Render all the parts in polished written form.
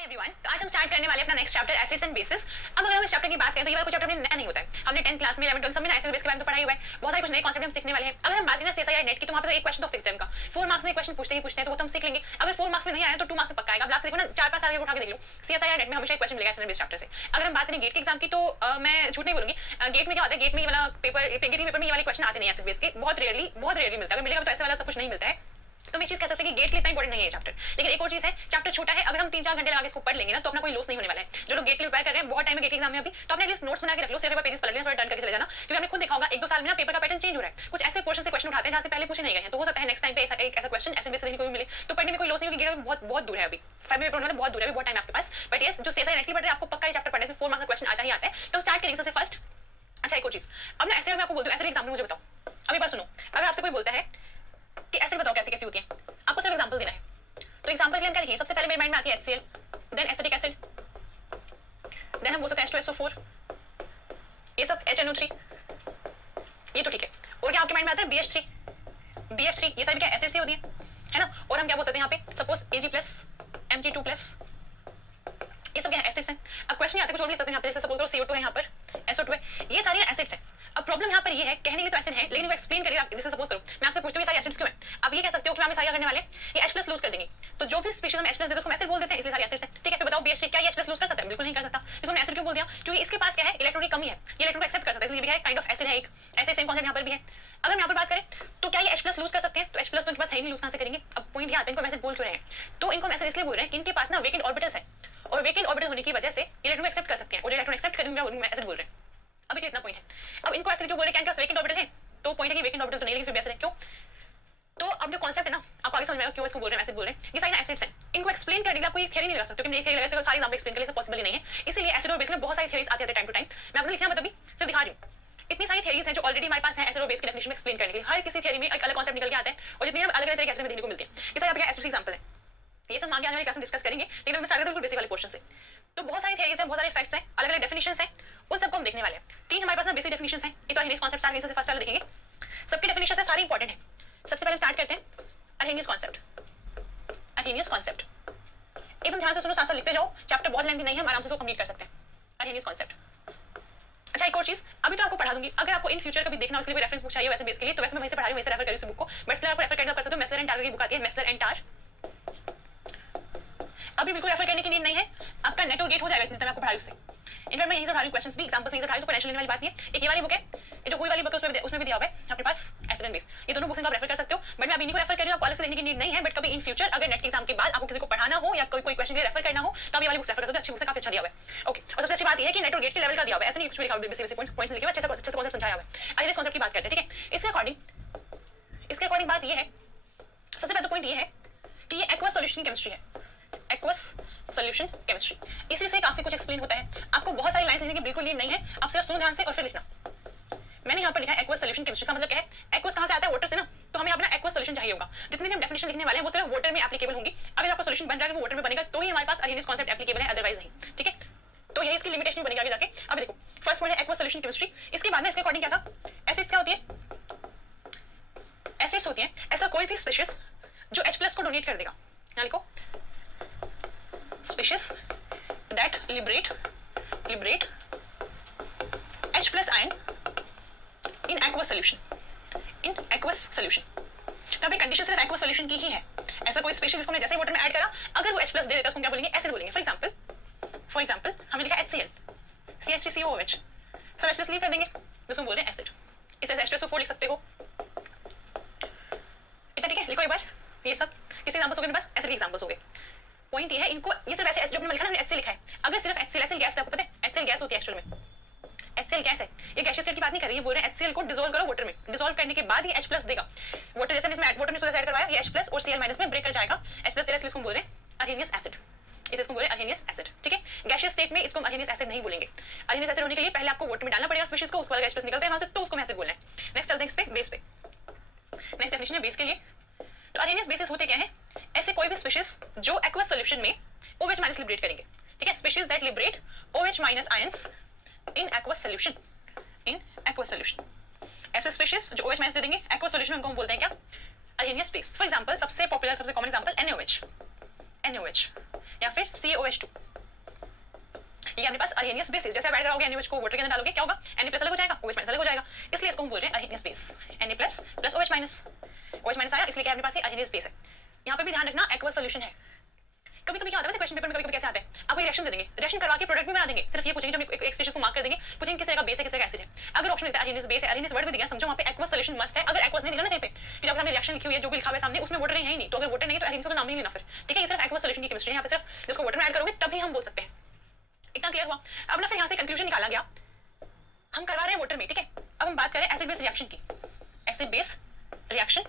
Hi everyone, तो आज हम स्टार्ट करने वाले अपना next chapter acids and bases. अब अगर हम इस चैप्टर की बात करें तो ये वाला कुछ चैप्टर नया नहीं होता है। हमने 10th क्लास में 11th 12 सब में एसिड बेस के बारे में तो पढ़ाई हुआ है। बहुत सारे कुछ नए कॉन्सेप्ट हम सीखने वाले हैं। अगर हम बात करें सीएसआईआर नेट की तो वहां पे तो एक क्वेश्चन तो फिक्स है उनका 4 मार्क्स में क्वेश्चन पूछते हैं तो वो तो हम सीख लेंगे। अगर 4 मार्क्स में नहीं आया तो 2 मार्क्स में पक्का आएगा। लास्ट देखो ना 4-5 साल के उठा के देख लो, सीएसआईआर नेट में हमेशा एक क्वेश्चन मिलेगा एसिड बेस चैप्टर से। अगर हम बात करें गेट के एग्जाम की तो मैं झूठ नहीं बोलूंगी, गेट में क्या होता है, गेट में ये वाला पेपर में ये वाले क्वेश्चन आते नहीं है एसिड बेस के, बहुत रेयरली मिलता है। अगर मिलेगा तो ऐसे वाला सब कुछ नहीं मिलता है। तो मैं चीज कह सकते हैं कि गेट के लिए इतना इंपॉर्टेंट नहीं है चैप्टर। लेकिन एक और चीज है, चैप्टर छोटा है, अगर हम 3-4 घंटे लगा के इसको पढ़ लेंगे ना तो अपना कोई लॉस नहीं होने वाला है। जो लोग गेट के लिए प्रिपेयर कर रहे हैं, बहुत टाइम है गेट एग्जाम में अभी, तो अपने एटलीस्ट नोट्स बना के रख लो, सिर्फ पेजेस पढ़ लेना, थोड़ा टर्न करके चले जाना। क्योंकि हमने खुद देखा होगा 1-2 साल में ना पेपर का पैटर्न चेंज हो रहा है। कुछ ऐसे पोर्शन से क्वेश्चन उठाते हैं जहां से पहले पूछे नहीं गए हैं, तो हो सकता है नेक्स्ट टाइम पे ऐसा क्वेश्चन ऐसे बेस देखने को भी मिले। तो पढ़ने में कोई लॉस नहीं, क्योंकि गेट बहुत बहुत दूर है, अभी 5 में पेपर होने बहुत दूर है, बहुत टाइम आपके पास। बट यस, जो सीएसआई नेट पढ़ रहे हैं आपको पक्का ये चैप्टर पढ़ने से 4 मार्क्स का क्वेश्चन आता ही आता है। तो स्टार्ट करेंगे सबसे फर्स्ट। अच्छा, एक और चीज, अब ना ऐसे मैं आपको बोल दूं, ऐसे एग्जाम्पल मुझे बताओ। अभी बात सुनो, अगर आपसे कोई बोलता है कि ऐसे बताओ कैसे कैसी होती है, आपको सिर्फ एग्जांपल देना है। तो एग्जांपल के लिए हम क्या लिखेंगे, सबसे पहले मेरे माइंड में आती है HCl, then acetic acid, then हम बोल सकते हैं H2SO4, ये सब HNO3, ये तो ठीक है। और क्या आपके माइंड में आता है BH3, ये सारी क्या एसिड से होती है ना। और हम क्या बोल सकते हैं यहाँ पे, सपोज Ag+, Mg2+, ये सब क्या एसिड्स हैं। अब क्वेश्चन आते हैं कुछ और भी सकते हैं यहाँ पे, जैसे सपोज करो CO2 है, यहाँ पर SO2 है, ये सारी एसिड्स हैं। अब प्रॉब्लम यहाँ पर ये है, कहने के लिए तो एसिड है, लेकिन वो एक्सप्लेन करिए। आप जैसे सपोज करो मैं आपसे पूछती हूँ ये सारी एसिड्स क्यों है, आप ये कह सकते हो कि हम सारी करने वाले ये H+ लूज कर देंगे, तो जो भी स्पीशीज हम H+ देते हैं उसको एसिड बोल देते हैं, इसलिए सारी एसिड्स हैं। ठीक है, फिर बताओ BH3 क्या ये H+ लूज कर सकता है? बिल्कुल नहीं कर सकता। इसको हमने एसिड क्यों बोल दिया? क्योंकि इसके पास क्या है, इलेक्ट्रॉन की कमी है, ये इलेक्ट्रॉन को एक्सेप्ट कर सकता है, इसलिए भी है काइंड ऑफ एसिड है एक। ऐसे सेम कॉन्सेप्ट यहाँ पर भी है। अगर हम यहाँ पर बात करें तो क्या ये H+ लूज कर सकते हैं? तो H+ तो इनके पास है नहीं, लूज कहाँ से करेंगे। अब पॉइंट ये आता है, इनको एसिड बोल क्यों रहे हैं, तो इनको एसिड इसलिए बोल रहे हैं कि इनके पास ना वेकेंट ऑर्बिटल्स है, और वेकेंट ऑर्बिटल होने की वजह से इलेक्ट्रॉन एक्सेप्ट कर सकते हैं, और इलेक्ट्रॉन एक्सेप्ट करेंगे उनको एसिड बोल रहे हैं। अभी इतना पॉइंट है। अब इनको एसिड क्यों बोल रहे हैं, क्या वेकेंट ऑर्बिटल है, तो पॉइंट है कि वेकेंट ऑर्बिटल तो नहीं, लेकिन फिर भी एसिड है। क्यों? तो अब जो कॉन्सेप्ट है ना, आप आगे समझ में आएगा क्यों इसको बोल रहे हैं एसिड बोल रहे हैं। ये सारे एसिड्स हैं, इनको एक्सप्लेन करने के लिए आप कोई थ्योरी नहीं लगा सकते, क्योंकि थ्योरी लगा सकते सारी एग्जांपल एक्सप्लेन करने से पॉसिबल ही नहीं है। इसीलिए एसिड और बेस में बहुत सारी थ्योरीज आती है टाइम टू टाइम। मैं आपको लिखना मतलब भी सिर्फ दिखा रही हूँ। इतनी सारी थ्योरीज हैं जो ऑलरेडी हमारे पास है एसिड और बेस की डेफिनेशन में एक्सप्लेन करने के लिए। हर किसी थ्योरी में एक अलग कॉन्सेप्ट निकल के आता है, और जितनी अलग अलग तरीके से देखने को मिलते हैं। ये सारे आपके एसिड एग्जांपल है, ये सब आगे आने वाली क्लास में डिस्कस करेंगे, लेकिन मैं स्टार्ट करता हूं बेसिक वाले पोर्शन से। तो बहुत सारी थ्योरीज हैं, बहुत सारे फैक्ट्स हैं, अलग अलग डेफिनेशंस हैं, उन सबको हम देखने वाले हैं। 3 हमारे पास बेसिक डेफिनेशंस हैं, एक तो अर्हेनियस कॉन्सेप्ट सारे से फर्स्ट वाला देखेंगे। सबकी डेफिनेशंस है, सारी इंपॉर्टेंट है। सबसे पहले स्टार्ट करते हैं अर्हेनियस कॉन्सेप्ट। अर्हेनियस कॉन्सेप्ट एकदम ध्यान से सुनो, साथ साथ लिखते जाओ, चैप्टर बहुत लेंथी नहीं है, हम आराम से इसको कंप्लीट कर सकते हैं। अर्हेनियस कॉन्सेप्ट। अच्छा, एक और चीज अभी तो आपको पढ़ा दूंगी, अगर आपको इन फ्यूचर कभी देखना हो, इसलिए कोई रेफरेंस बुक चाहिए वैसे बेस के लिए, तो वैसे मैं वहीं से पढ़ा रही हूं, वहीं से रेफर करी उस बुक को। बट इसलिए आपको रेफर करना कर सकते हो, मेस्लर एंड टार की बुक आती है, मेस्लर एंड टार। अभी बिल्कुल रेफर करने की नीड नहीं है, आपका नेट और गेट हो जाएगा इसमें, मैं आपको पढ़ाई उससे। इनफैक्ट मैं यहीं से पढ़ा रही हूं, क्वेश्चंस भी एग्जांपल्स यहीं से पढ़ा रही हूं, तो टेंशन लेने वाली बात नहीं है। एक ये वाली बुक है, ये जो हुई वाली बुक है उसमें भी दिया हुआ है अपने पास एसिड एंड बेस, ये दोनों बुक्स आप रेफर कर सकते हो। बट मैं अभी इन्हीं को रेफर कर रही हूं, आपको अलग से लेने की नीड नहीं है। बट कभी इन फ्यूचर अगर नेट के एग्जाम के बाद आपको किसी को पढ़ाना हो या कोई क्वेश्चन के लिए रेफर करना हो, तो आप ये वाली बुक रेफर कर सकते हो, अच्छी बुक है, काफी अच्छा दिया हुआ है। ओके, और सबसे अच्छी बात ये है कि नेट और गेट के लेवल का दिया हुआ है, ऐसे नहीं कुछ भी लिखा हुआ है, बेसिक पॉइंट्स लिखे हुए अच्छे से कॉन्सेप्ट समझाया हुआ है। आइए इस कॉन्सेप्ट की बात करते हैं, ठीक है। इसके अकॉर्डिंग बात ये है, सबसे पहला पॉइंट ये है कि ये एक्वस सॉल्यूशन केमिस्ट्री है, एक्वस सॉल्यूशन केमिस्ट्री। इसी से काफी कुछ एक्सप्लेन होता है। आपको बहुत सारी लाइंस लिखने की बिल्कुल नीड नहीं है, आप सिर्फ सुनो ध्यान से और फिर लिखना। मैंने यहाँ पर लिखा है एक्वस सॉल्यूशन केमिस्ट्री, का मतलब क्या है, एक्वस कहाँ से आता है, वाटर से ना, तो हमें अपना एक्वस सॉल्यूशन चाहिए होगा। जितनी भी हम डेफिनेशन लिखने वाले हैं वो सिर्फ वाटर में एप्लीकेबल होंगी। अगर आपका सॉल्यूशन बन रहा है वो वाटर में बनेगा तो ही हमारे पास अर्हेनियस कॉन्सेप्ट एप्लीकेबल है, अदरवाइज नहीं। ठीक है, तो यही इसकी लिमिटेशन बनेगी आगे जाके। अब देखो फर्स्ट पॉइंट है एक्वस सॉल्यूशन केमिस्ट्री। इसके बाद में इसके अकॉर्डिंग क्या था, एसिड्स क्या होती है, एसिड्स होती है ऐसा कोई भी स्पीशीज जो H+ को डोनेट कर देगा। यहाँ लिखो, species that liberate H+ ion in aqueous solution। तो अभी कंडीशन सिर्फ aqueous solution की ही है। ऐसा कोई स्पीशीज जिसको हमने जैसे ही वाटर में ऐड करा, अगर वो H+ दे देता है उसको क्या बोलेंगे, एसिड बोलेंगे। फॉर एग्जांपल हमने लिखा HCl, CH3COOH, सब H+ लीव कर देंगे तो उसको बोल रहे हैं एसिड। इसे H2SO4 लिख सकते हो, इतना ठीक है। लिखो एक बार, ये सब किसी एग्जांपल्स हो गए, बस एसिड एग्जांपल्स हो गए। पॉइंट ये है, इनको ये सिर्फ ऐसे जो हमने लिखा ना, HCl लिखा है। अगर सिर्फ HCl गैस, तो आपको पता है HCl गैस होती है एक्चुअल में, HCl गैस है, ये गैसियस स्टेट की बात नहीं कर रही है, बोल रहे हैं HCl को डिसॉल्व करो वाटर में, डिसॉल्व करने के बाद ये H+ देगा। वाटर जैसे इसमें वाटर में सोडा ऐड करवाया, ये H+ और Cl- में ब्रेक कर जाएगा, H+ तेरा, इसको बोल रहे हैं अर्हेनियस एसिड, इसको बोल रहे हैं अर्हेनियस एसिड। ठीक है, गैसियस स्टेट में इसको हम अर्हेनियस एसिड नहीं बोलेंगे। अर्हेनियस एसिड होने के लिए पहले आपको वाटर में डालना पड़ेगा स्पीशीज को, उसके बाद H+ निकलता है वहां से, तो उसको हम एसिड बोलना है। नेक्स्ट चलते हैं इस पे, बेस पे। नेक्स्ट डेफिनेशन है बेस के लिए। तो अर्हेनियस बेसिस होते क्या है, ऐसे कोई भी स्पीशीज जो एक्वस सॉल्यूशन में OH- लिबरेट करेंगे। ठीक है, species that liberate OH- ions in aqueous solution, ऐसे स्पीशीज जो OH- दे देंगे एक्वस सॉल्यूशन में, उनको हम बोलते हैं क्या, अर्हेनियस बेस। फॉर एग्जांपल सबसे पॉपुलर सबसे कॉमन एग्जांपल NaOH। NaOH या फिर CaOH2, ये अपने पास अर्हेनियस बेस है। जैसे आप ऐड कराओगे NaOH को वाटर के अंदर डालोगे क्या होगा, Na प्लस अलग हो जाएगा, OH माइनस अलग हो जाएगा, इसलिए इसको हम बोल रहे हैं Arrhenius base. Na plus plus OH minus, OH minus आया इसलिए क्या अपने पास ये अर्हेनियस बेस है। यहाँ पे भी ध्यान रखना एक्वस सॉल्यूशन है। कभी कभी क्या होता है क्वेश्चन पेपर में कभी कभी कैसे आता है, आपको रिएक्शन दे देंगे, रिएक्शन करवा के प्रोडक्ट भी बना देंगे, सिर्फ ये पूछेंगे जब एक स्पीशीज को मार्क कर देंगे, पूछेंगे किस तरह का बेस है किस तरह का एसिड है। अगर ऑप्शन देता है अर्हेनियस बेस है, अर्हेनियस वर्ड भी दिया, समझो वहां पे एक्वस सॉल्यूशन मस्ट है। अगर एक्वस नहीं दिया ना कहीं पे कि जब हमने रिएक्शन लिखी हुई है जो भी लिखा हुआ है सामने उसमें वाटर नहीं है नहीं, तो अगर वाटर नहीं है तो अर्हेनियस का नाम नहीं लेना फिर, ठीक है। ये सिर्फ एक्वस सॉल्यूशन की केमिस्ट्री है, यहाँ पे सिर्फ जिसको वाटर में ऐड करोगे तभी हम बोल सकते हैं। इतना क्लियर हुआ। अब ना फिर यहाँ से कंक्लूजन निकाला गया, हम करवा रहे हैं वाटर में, ठीक है। अब हम बात करें एसिड बेस रिएक्शन की, acid base reaction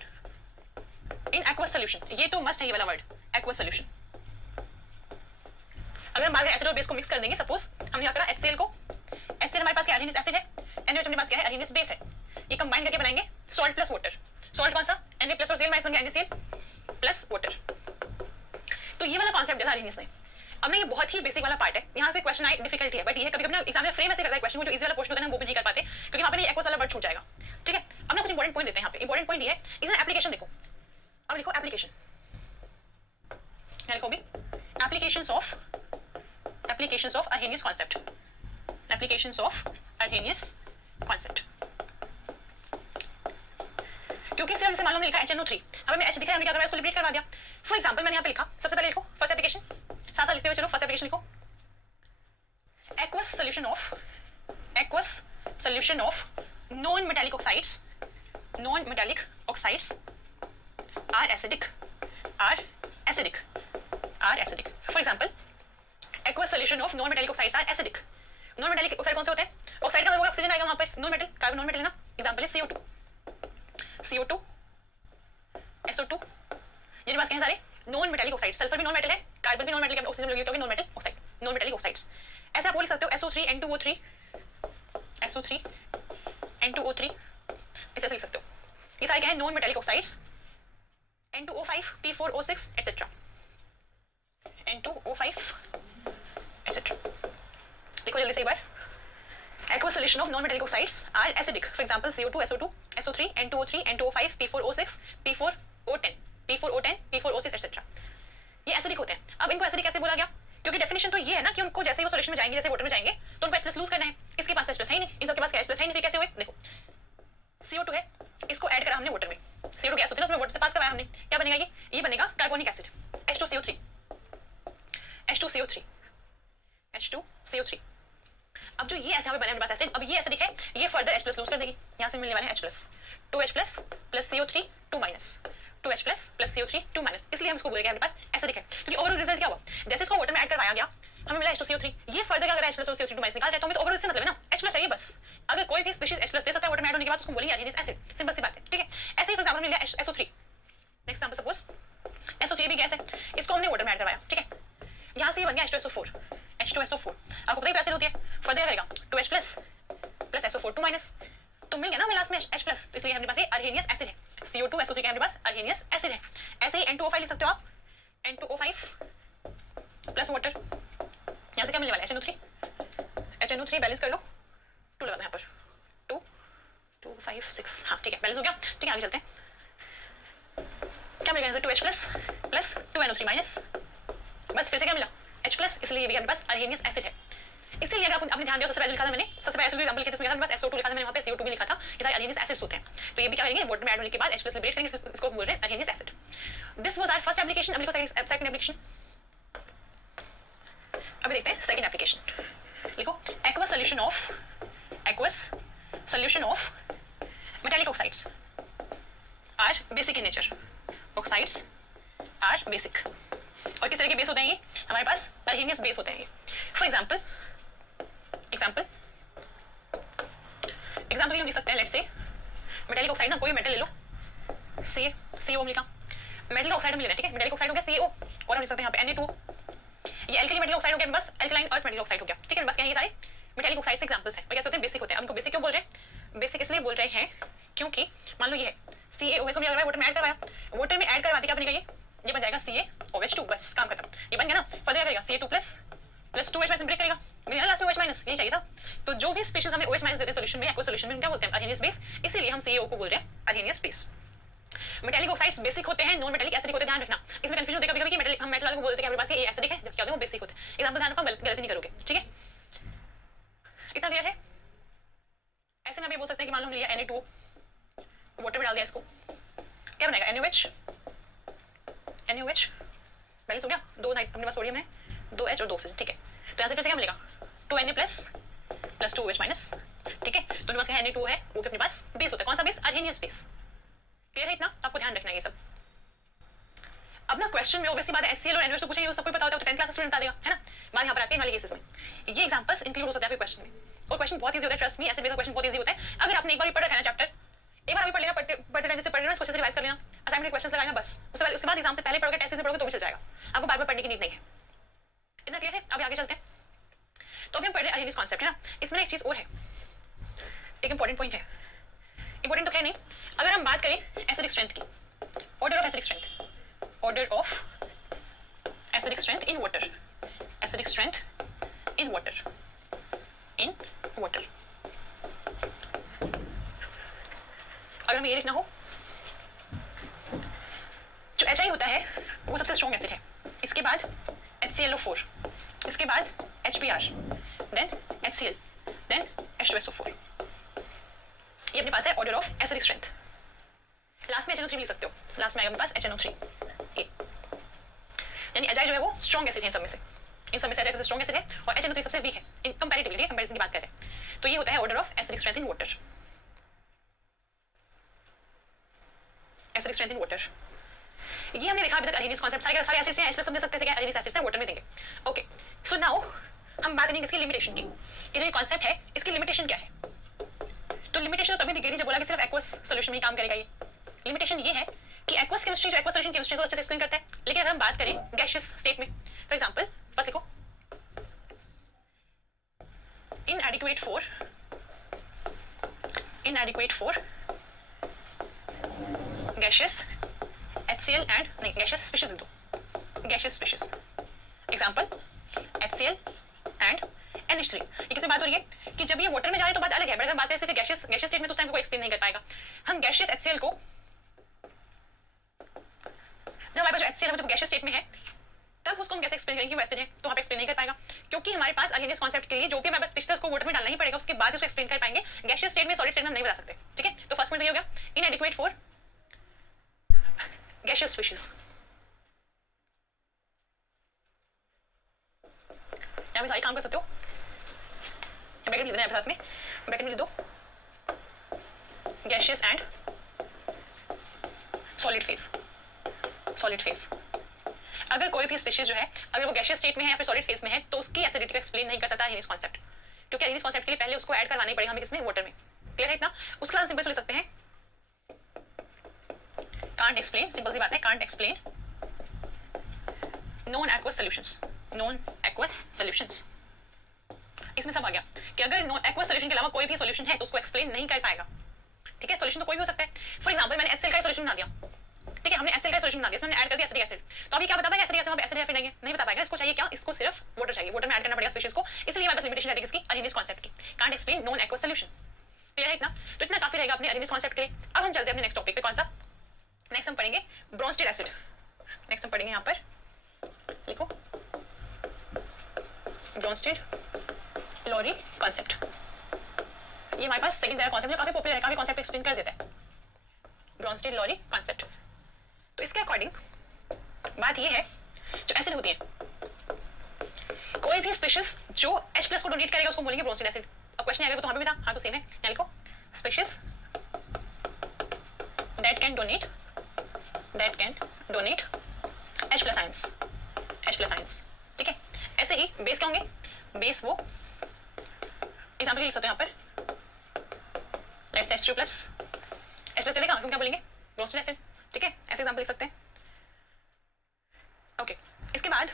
in aqueous solution, ये तो मस्ट है ये वाला वर्ड एक्वस सॉल्यूशन। अगर हम बात करें एसिड और बेस को मिक्स कर देंगे, सपोज हमने यहाँ करा HCl को, HCl हमारे पास क्या अर्हेनियस एसिड है, NaOH हमारे पास क्या है अर्हेनियस बेस है, ये कंबाइन करके बनाएंगे सॉल्ट प्लस वाटर। सॉल्ट कौन सा, Na प्लस और Cl माइनस बन गया NaCl प्लस वाटर। तो ये वाला कॉन्सेप्ट है अर्हेनियस में। अब ना ये बहुत ही बेसिक वाला पार्ट है, यहाँ से क्वेश्चन आए डिफिकल्टी है, बट ये कभी कभी ना एग्जाम में फ्रेम ऐसे करता है क्वेश्चन को, जो इजी वाला पोर्शन होता है ना वो भी नहीं कर पाते क्योंकि वहाँ पे ना एक्वस वाला वर्ड छूट जाएगा, ठीक है। अब ना कुछ इंपॉर्टेंट पॉइंट देते हैं यहाँ पे। इंपॉर्टेंट पॉइंट ये है, इसमें एप्लीकेशन देखो। अब लिखो एप्लीकेशन, क्या लिखोगे, applications of Arrhenius concept, applications of Arrhenius concept। क्योंकि सिर्फ जैसे मान लो हमने लिखा HNO3, अब हमें H दिखा है, हमने क्या करवाया, इसको लिब्रेट करवा दिया। फॉर एग्जांपल मैंने यहाँ पे लिखा, सबसे पहले लिखो फर्स्ट एप्लीकेशन, साथ साथ लिखते हुए चलो। फर्स्ट एप्लीकेशन लिखो aqueous solution of non-metallic oxides are acidic। For example, aqueous solution of non-metallic oxides are acidic। non-metallic oxide कौन से होते हैं, ऑक्साइड का मतलब ऑक्सीजन आएगा वहां पर, non metal, carbon non metal है ना। एग्जांपल है CO2, SO2, ये बात क्या है सारे नॉन मेटालिक ऑक्साइड। सल्फर भी नॉन मेटल है, कार्बन भी नॉन मेटल है, ऑक्सीजन लगी तो non metal oxide, non metallic oxides. ऐसे आप बोल सकते हो SO3 N2O3, SO3 N2O3, ऐसे लिख सकते हो। ये सारे क्या है non metallic oxides. N2O5 P4O6 etcetera, N2O5 etcetera. देखो जल्दी से एक बार, aqueous solution of non-metallic oxides are acidic। For example, CO2, SO2, SO3, N2O3, N2O5, P4O6, P4O10, P4O6 etcetera. ये एसिडिक होते हैं। अब इनको एसिडिक कैसे बोला गया, क्योंकि डेफिनेशन तो ये है ना कि उनको जैसे ही वो सॉल्यूशन में जाएंगे, जैसे वाटर में जाएंगे तो उनको H+ लूज करना है। इसके पास H+ है ही नहीं, इन सबके पास H+ है ही नहीं, फिर कैसे हुए। देखो CO2 है, इसको ऐड करा हमने वाटर में, CO2 गैस होती है ना, उसमें वाटर से पास करवाया हमने, क्या बनेगा ये बनेगा कार्बोनिक एसिड H2CO3, H2CO3। अब जो ये ऐसे हमें बने अपने पास एसिड, अब ये एसिडिक है, ये फर्दर H+ लूज कर देगी, यहाँ से मिलने वाले हैं H+, 2H+ plus CO3 2 minus, 2H+ plus CO3 2 minus, इसलिए हम इसको बोलेंगे हमारे पास एसिडिक है। क्योंकि ओवरऑल रिजल्ट क्या हुआ, जैसे इसको वाटर में ऐड करवाया गया हमें मिला H2CO3, ये फर्दर क्या करा H+ और CO3 2 माइनस निकाल रहा है, तो हमें तो ओवरऑल इससे मतलब है ना H+ चाहिए बस। अगर कोई भी स्पीशीज H+ दे सकता है वाटर में ऐड होने के बाद, उसको बोलेंगे अर्हेनियस एसिड, सिंपल सी बात है, ठीक है। ऐसे ही फॉर एग्जांपल मिल गया SO3, next example suppose SO3 भी गैस है, इसको हमने वाटर में ऐड करवाया, ठीक है। यहाँ से ये बन गया H2SO4, H2SO4। आपको पता है एसिड होती है, फर्दर करेगा 2H+ प्लस SO4 2 माइनस, तो मिल गया ना हमें लास्ट में H+, तो इसलिए हमारे पास ये अर्हेनियस एसिड है। CO2 SO3 के हमारे पास अर्हेनियस एसिड है। ऐसे ही N2O5 लिख सकते हो आप, N2O5 प्लस वाटर, यहाँ से क्या मिलने वाला है HNO3 बैलेंस कर लो, 2 लगा दो यहाँ पर, 2 2 5 6, हाँ ठीक है बैलेंस हो गया, ठीक है आगे चलते हैं। क्या मिलेगा यहाँ से 2H+ प्लस 2NO3 माइनस, बस फिर से क्या मिला H+, इसलिए ये भी हमारे पास अर्हेनियस एसिड है। इसीलिए अगर आपने ध्यान दिया, सबसे पहले लिखा था मैंने, सबसे पहले एसिड एग्जांपल लिखे थे, उसमें बस SO2 लिखा था मैंने, वहां पे CO2 भी लिखा था, ये सारे अर्हेनियस एसिड्स होते हैं। तो ये भी क्या करेंगे, वाटर में ऐड होने के बाद H+ लिबरेट करेंगे, इसको बोल रहे हैं Arrhenius acid. This was our first application. अब लिखो सेकंड एप्लीकेशन। अब देखते हैं सेकंड एप्लीकेशन, लिखो aqueous solution of metallic oxides are basic in nature, oxides are basic। और किस तरह के बेस होते हैं ये, हमारे पास अर्हेनियस बेस होते हैं ये। फॉर एग्जांपल लिख सकते हैं, लेट्स से मेटालिक ऑक्साइड ना, कोई मेटल ले लो, CO लिखा, मेटालिक ऑक्साइड में लेना है, ठीक है। मेटालिक ऑक्साइड हो गया CO, और हम लिख सकते हैं यहाँ पे Na2, ये एल्कली मेटालिक ऑक्साइड हो गया, बस एल्कलाइन अर्थ मेटालिक ऑक्साइड हो गया, ठीक है। बस क्या ये सारे मेटालिक ऑक्साइड के एग्जांपल्स हैं, और कैसे होते हैं, बेसिक होते हैं। अब इनको बेसिक क्यों बोल रहे हैं, बेसिक इसलिए बोल रहे हैं क्योंकि मान लो ये है CaOH को हमने वाटर में ऐड करवाया, वाटर में ऐड करवा दिया, क्या बनेगा ये बन जाएगा CaOH2, बस काम खत्म, ये बन गया ना। फर्दर करेगा Ca2 प्लस 2H- ब्रेक करेगा, मेरा लास्ट में OH- यही चाहिए था। तो जो भी स्पीशीज हमें OH- देते हैं सॉल्यूशन में, एक्वस सॉल्यूशन में, क्या बोलते हैं अर्हेनियस बेस, इसीलिए हम CaO को बोल रहे हैं Arrhenius base. Metallic oxides basic होते हैं, नॉन मेटालिक एसिडिक होते हैं, ध्यान रखना। इसमें कंफ्यूजन होता है कभी-कभी कि मेटालिक, हम मेटल वालों को बोलते हैं कि हमारे पास ये एसिडिक है, जबकि क्या होते हैं वो बेसिक होते हैं। एग्जांपल ध्यान रखो, गलती नहीं करोगे, ठीक है? इतना क्लियर है? ऐसे में आप ये बोल सकते हैं कि मान लो हम लिया Na2, वाटर में डाल दिया इसको, क्या बनेगा? NaOH, NaOH बैलेंस हो गया, 2 नाइट अपने पास सोडियम है, 2 H और 2 ऑक्सीजन, ठीक है? तो यहाँ से फिर से क्या मिलेगा? 2Na प्लस 2OH माइनस, ठीक है? तो अपने पास Na2 है, वो भी अपने पास बेस होता है। कौन सा बेस? अर्हेनियस बेस। क्लियर है इतना? तो आपको ध्यान रखना है ये सब। अब ना क्वेश्चन में ऑब्वियसली बात है HCl और NaOH तो पूछेंगे, सबको पता होता है, तो 10th क्लास स्टूडेंट बता देगा, है ना? बात यहाँ पर आती है इन वाले केसेस में, ये एग्जांपल्स इंक्लूड हो सकते हैं आपके क्वेश्चन में, और क्वेश्चन बहुत इजी होता है, ट्रस्ट मी, ऐसे बेसिक क्वेश्चन बहुत इजी होता है। अगर आपने एक बार पढ़ रखा है ना चैप्टर, एक बार अभी पढ़ लेना, पढ़ते रहने से पढ़ लेना, सोचे से रिवाइज कर लेना, असाइनमेंट क्वेश्चंस लगाना बस, उसके बाद एग्जाम से पहले पढ़ोगे, टेस्ट से पढ़ोगे तो भी चल जाएगा, आपको बार बार पढ़ने की नीड नहीं है। इतना क्लियर है? अब आगे चलते हैं। तो अभी हम पढ़ रहे हैं अर्हेनियस कॉन्सेप्ट, है ना? इसमें एक चीज और है, एक इंपॉर्टेंट पॉइंट है, इंपॉर्टेंट तो खैर नहीं, अगर हम बात करें एसिडिक स्ट्रेंथ की, order of acidic strength, order of acidic strength in water, acidic strength in water, in water. अगर हमें ये लिखना हो, जो HI होता है वो सबसे स्ट्रॉन्ग एसिड है, इसके बाद HClO4, इसके बाद HBr, then HCl, then H2SO4। ये अपने पास है order of acidic strength. Last में HNO3 लिख सकते हो, लास्ट में आएगा अपने पास HNO3, यानी HI जो है वो स्ट्रॉन्ग एसिड है इन सब में से, HI सबसे स्ट्रॉन्ग एसिड है और HNO3 सबसे वीक है इन कंपैरेटिवली, कंपैरिजन की बात कर रहे हैं। तो ये होता है order of acidic strength in water, acidic strength in water. ये हमने देखा अभी तक अर्हेनियस कॉन्सेप्ट, सारे एसिड्स हैं, H+ समझ सकते थे, अर्हेनियस एसिड्स हैं, वाटर में देंगे। ओके, सो नाउ हम बात करेंगे इसकी लिमिटेशन की, कि जो ये कॉन्सेप्ट है इसकी लिमिटेशन क्या है। तो लिमिटेशन तभी दिखेगी जब बोला कि सिर्फ एक्वस सॉल्यूशन में ही काम करेगा ये। लिमिटेशन ये है कि एक्वस केमिस्ट्री, जो एक्वस सॉल्यूशन केमिस्ट्री को अच्छे से एक्सप्लेन करता है, लेकिन अगर हम बात करें गैसियस स्टेट में, फॉर एग्जांपल फर्स्ट लिखो inadequate for gaseous HCl and नहीं gaseous species दे दो, gaseous species, example HCl and NH3। ये किससे बात हो रही है कि जब ये वाटर में जा रहे हैं तो बात अलग है, बट अगर बात करें सिर्फ गैसियस स्टेट में तो उस टाइम कोई एक्सप्लेन नहीं कर पाएगा। हम गैसियस HCl को, जब हमारे पास जो HCl है जब गैसियस स्टेट में है तब उसको हम कैसे एक्सप्लेन करेंगे कि वो एसिड है, तो आप एक्सप्लेन नहीं कर पाएगा, क्योंकि हमारे पास अर्हेनियस कॉन्सेप्ट के लिए जो भी हमारे पास पिछले उसको वाटर में डालना ही पड़ेगा, उसके बाद उसको एक्सप्लेन कर पाएंगे। गैसियस स्टेट में, सॉलिड स्टेट में हम नहीं बता सकते, ठीक है? तो फर्स्ट पॉइंट ये हो गया, इनएडिक्वेट फॉर गैसियस स्पीशीज। यहाँ पे सारी काम कर सकते हो, ब्रैकेट लिख देना है साथ में, ब्रैकेट में लिख दो gaseous and solid phase, solid phase. अगर कोई भी स्पीशीज जो है अगर वो गैसियस स्टेट में है या फिर सॉलिड फेज में है तो उसकी एसिडिटी को एक्सप्लेन नहीं कर सकता अर्हेनियस कॉन्सेप्ट, क्योंकि अर्हेनियस कॉन्सेप्ट के लिए पहले उसको ऐड करवाना ही पड़ेगा हमें, किसमें? वाटर में। क्लियर है इतना? उसके बाद सिंपल लिख सकते हैं कांट एक्सप्लेन, सिंपल सी बात है, can't explain non aqueous solutions, non aqueous solutions. इसमें सब आ गया कि अगर नॉन एक्वस सॉल्यूशन के अलावा कोई भी सॉल्यूशन है तो उसको एक्सप्लेन नहीं कर पाएगा, ठीक है? सॉल्यूशन तो कोई भी हो सकता है, फॉर एग्जांपल मैंने HCl का सॉल्यूशन बना दिया, ठीक है? हमने HCl का सॉल्यूशन बना दिया, इसमें ऐड कर दिया एसिडिक एसिड, तो अभी क्या बता पाएगा एसिडिक एसिड वहां पे एसिड है फिर नहीं बता पाएगा। इसको चाहिए क्या? इसको सिर्फ वाटर चाहिए, वाटर में ऐड करना पड़ेगा स्पीशीज को, इसलिए हमारे पास लिमिटेशन रहेगी इसकी अर्हेनियस कॉन्सेप्ट की, can't explain non aqueous solution. Clear है इतना? तो इतना काफी रहेगा अपने अर्हेनियस कॉन्सेप्ट के लिए। अब हम चलते हैं अपने नेक्स्ट टॉपिक पे, कौन सा? नेक्स्ट हम पढ़ेंगे ब्रोंस्टेड एसिड। नेक्स्ट हम पढ़ेंगे यहाँ पर लिखो ब्रोंस्टेड लोरी कॉन्सेप्ट। ये हमारे पास सेकंड कॉन्सेप्ट जो काफी पॉपुलर है, काफी कॉन्सेप्ट एक्सप्लेन कर देता है, ब्रोंस्टेड लोरी कॉन्सेप्ट। तो इसके अकॉर्डिंग बात ये है, जो एसिड होती है कोई भी स्पीशीज जो H+ को डोनेट करेगा उसको बोलेंगे ब्रोंस्टेड एसिड। अब क्वेश्चन आएगा वो तो वहां पे भी था, हाँ तो सेम है, यहाँ लिखो species that can donate H+ ions, ठीक है? ऐसे ही बेस क्या होंगे? बेस वो एग्जांपल लिख सकते हैं यहाँ पर, लेट्स से H2+, H+ चलेगा, तुम क्या बोलेंगे? ब्रोंस्टेड एसिड, ठीक है? ऐसे एग्जांपल लिख सकते हैं। ओके, इसके बाद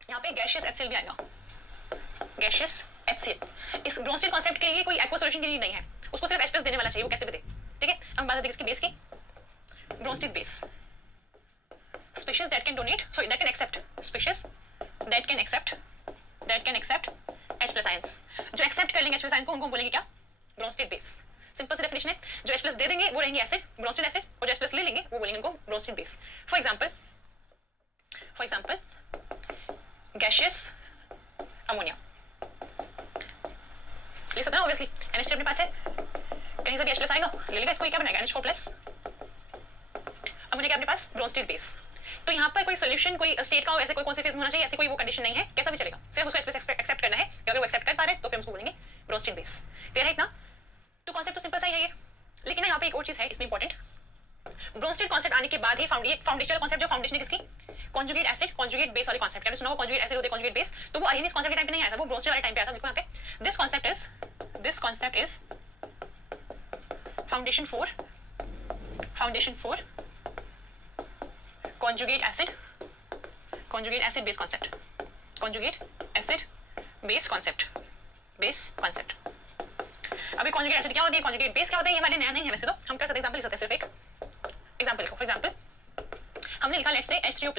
यहाँ पे गैसियस HCl भी आएगा, गैसियस HCl। इस ब्रोंस्टेड कॉन्सेप्ट के लिए कोई एक्वा सॉल्यूशन की नीड नहीं है, उसको सिर्फ H+ देने वाला चाहिए, वो कैसे भी दे, ठीक है? हम बात करते हैं इसकी बेस की, Bronsted base, species that can donate, sorry that can accept, species that can accept H+ ions, जो एक्सेप्ट कर लेंगे H+ आयंस को उनको बोलेंगे क्या? ब्रोंस्टेड बेस, सिंपल सी डेफिनेशन है, जो H+ दे देंगे वो रहेंगे एसिड, ब्रोंस्टेड एसिड, और जो H+ ले लेंगे वो बोलेंगे उनको Bronsted base. For example gaseous ammonia ले सकते हैं ऑब्वियसली, NH3 अपने पास है, कहीं से भी H+ आएगा ले लेगा इसको, ये क्या बनाएगा NH4+, अमोनिया का अपने पास ब्रोंस्टेड बेस। तो यहाँ पर कोई सोल्यूशन, कोई स्टेट का ऐसे कोई कौन से फेज में होना चाहिए, ऐसी कोई वो कंडीशन नहीं है, कैसा भी चलेगा, सिर्फ उसको एक्सेप्ट करना है, अगर वो एक्सेप्ट कर पा रहे तो फिर उसको बोलेंगे ब्रोंस्टेड बेस। क्लियर है इतना? तो कॉन्सेप्ट तो सिंपल सा ही है ये, लेकिन यहाँ पे एक और चीज है इसमें इंपॉर्टेंट, ब्रोंस्टेड कॉन्सेप्ट आने के बाद ही फाउंडेशन कॉन्सेप्ट, जो फाउंडेशन है किसकी, कॉन्जुगेट एसिड कॉन्जुगेट बेस वाले कॉन्सेप्ट, आपने सुना होगा कॉन्जुगेट एसिड होते कॉन्जुगेट बेस, तो वो अरेनियस कॉन्सेप्ट के टाइम पे नहीं आया था, वो ब्रोंस्टेड वाले टाइम पे आया था। देखो यहाँ पे this concept is foundation for conjugate acid base concept, conjugate acid base concept। अभी conjugate acid क्या होती है, conjugate base क्या होता है, ये हमारे नया नहीं है वैसे, तो हम कर सकते एग्जांपल ले सकते हैं, सिर्फ एक एग्जांपल लिखो। फॉर एग्जांपल हमने लिखा लेट्स से H3O+,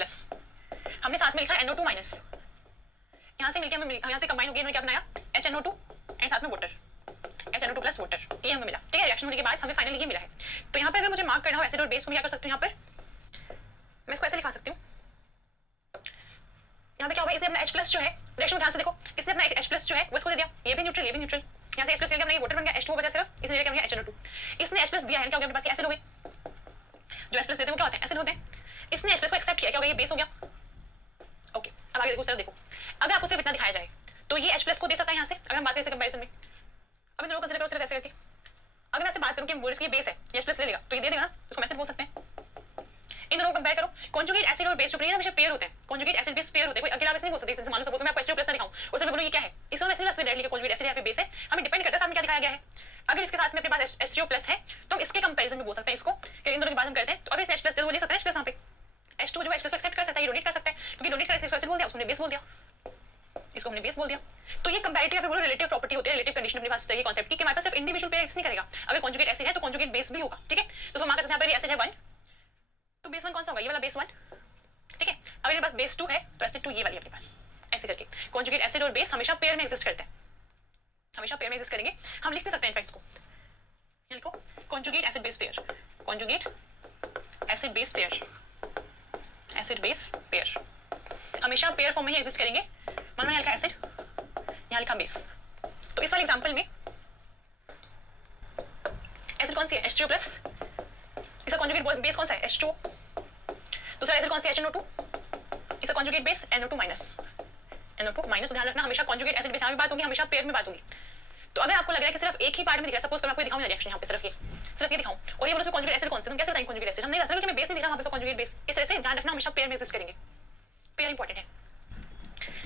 हमने साथ में लिखा NO2-, यहाँ से मिलके हमें यहाँ से कंबाइन हो गया, हमने क्या बनाया HNO2 एंड साथ में वाटर, HNO2+ वाटर, ये हमें मिला। ठीक है, रिएक्शन होने के बाद हमें फाइनली ये मिला है। तो यहाँ पे अगर मुझे मार्क करना हो एसिड और बेस को, मैं क्या कर सकती हूँ, यहाँ पर मैं इसको ऐसे लिखा सकती हूँ, यहाँ पे क्या होगा, इसने अपना H+ जो है, रिएक्शन ध्यान से देखो, इसने अपना H+ जो है वो इसको दे दिया, ये भी न्यूट्रल, यहाँ से H+ ले लिया, अपना ये वाटर बन गया, H2O बचा सिर्फ, इसने ले लिया HNO2, इसने H+ दिया है, क्या हो गया अपने पास, एसिड हो गई, जो H+ देते हैं वो क्या होते हैं, एसिड होते हैं, इसने H+ को एक्सेप्ट किया, क्या हो गया, ये बेस हो गया। ओके, अब आगे देखो, देखो अगर आपको सिर्फ इतना दिखाया जाए तो ये H+ को दे सकता है यहाँ से, अगर हम बात करें कंपैरिजन में, अब इन दोनों को कंसीडर करो सिर्फ ऐसे करके, अगर मैं ऐसे बात करूँ कि बोल ये बेस है, ये H+ ले लेगा तो ये दे देगा ना, उसको एसिड बोल सकते हैं। इन दोनों को कंपेयर करो, कॉन्जुगेट एसिड और बेस जो हमेशा पेयर होते हैं, कॉन्जुगेट एसिड बेस पेयर होते हैं, कोई अकेला बेस नहीं बोल सकते। जैसे मान लो सपोज मैं आपको H3O+ ना दिखाऊं, उससे मैं बोलूं ये क्या है, इसमें वैसे नहीं डायरेक्टली कॉन्जुगेट एसिड या फिर बेस है, हमें डिपेंड करता है सामने क्या दिखाया गया है। अगर इसके साथ में अपने पास H3O+ है तो हम इसके कंपैरिजन में बोल सकते हैं इसको, कि इन दोनों की बात हम करते हैं, तो अगर इसने H+ दे दो ले सकता है H+ यहाँ पे, H2 जो है H+ को एक्सेप्ट कर सकता है, ये डोनेट कर सकता है, क्योंकि डोनेट कर एसिड बोल दिया, उसने बेस बोल दिया, इसको हमने बेस बोल दिया। तो ये कंपैरेटिव या फिर बोलो रिलेटिव प्रॉपर्टी होती है, रिलेटिव कंडीशन अपने पास ये कांसेप्ट की, कि हमारे पास सिर्फ इंडिविजुअल पेयर एक्सिस्ट नहीं करेगा, अगर कॉन्जुगेट एसिड है तो कॉन्जुगेट बेस भी होगा। ठीक है, तो सो मान सकते हैं यहाँ पे एसिड है 1, तो बेस 1 कौन सा होगा, ये वाला बेस 1। ठीक है, अगर मेरे पास बेस 2 है तो एसिड 2 ये वाली अपने पास, ऐसे करके कॉन्जुगेट एसिड और बेस हमेशा पेयर में एग्जिस्ट करते हैं, हमेशा पेयर में एग्जिस्ट करेंगे। हम लिख भी सकते हैं इनफैक्ट इसको, ये लिखो conjugate acid base pair, conjugate acid base pair, acid base pair हमेशा पेयर फॉर्म में ही एग्जिस्ट करेंगे। मान लो यहाँ लिखा एसिड, यहाँ लिखा बेस, तो इस वाले एग्जांपल में एसिड कौन सी है H3O+, इसका कॉन्जुगेट बेस कौन सा है H2O, दूसरा एसिड कौन सी है HNO2, इसका कॉन्जुगेट बेस NO2-, ध्यान रखना हमेशा कॉन्जुगेट एसिड बेस यहाँ भी बात होगी, हमेशा पेयर में बात होगी। तो अगर आपको लग रहा है कि सिर्फ एक ही पार्ट में दिख रहा है, सपोज मैं आपको दिखाऊं रिएक्शन यहाँ पे सिर्फ ये दिखाऊं, और ये बोलो इसमें कॉन्जुगेट एसिड कौन सा, हम कैसे बताएंगे कॉन्जुगेट एसिड, हम नहीं बता सकते क्योंकि मैं बेस नहीं दिख रहा वहाँ पे, कॉन्जुगेट बेस इस तरह से ध्यान रखना हमेशा पेयर में एग्जिस्ट करेंगे, पेयर इंपॉर्टेंट है।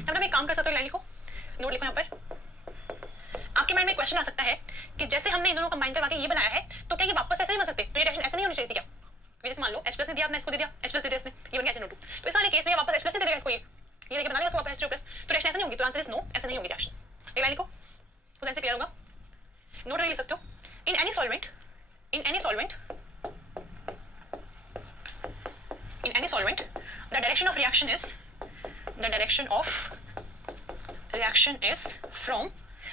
हम एक काम कर सकते हो, लाइन लिखो, नोट लिखो यहाँ पर, आपके माइंड में क्वेश्चन आ सकता है कि जैसे हमने इन दोनों कंबाइन करवा के ये बनाया है तो क्या ये वापस ऐसे नहीं बन सकते, तो ये रिएक्शन ऐसे नहीं होनी चाहिए थी क्या, जैसे मान लो H+ ने दिया, आपने इसको दे दिया, H+ दे दिया इसने, ये बन गया HNO2, तो इस वाले केस में वापस H+ से दे देगा इसको, ये देखिए बना लिया वापस H3O+, तो रिएक्शन ऐसे नहीं होगी, तो आंसर इज नो, ऐसे नहीं होगी रिएक्शन। एक लाइन लिखो, उस से क्लियर होगा, नोट लिख सकते हो, in any solvent the direction of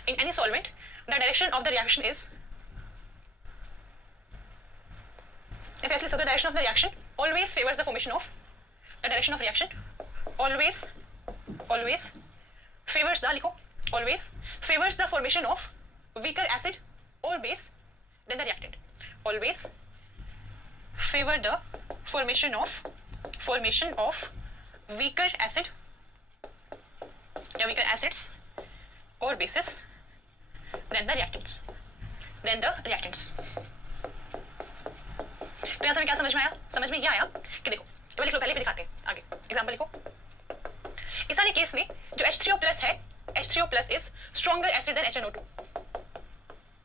in any solvent the direction of the reaction is, if I say so, the direction of the reaction always favors the formation of, the direction of reaction always favors the, लिखो, always favors the formation of weaker acid or base than the reactant, always favor the formation of weaker acid या weaker acids or bases than the reactants, तो यहाँ से क्या समझ में आया, समझ में ये आया कि देखो ये लिख लो, पहले भी दिखाते हैं आगे एग्जांपल लिखो। इस वाले केस में जो H3O+ है, H3O+ is stronger acid than HNO2,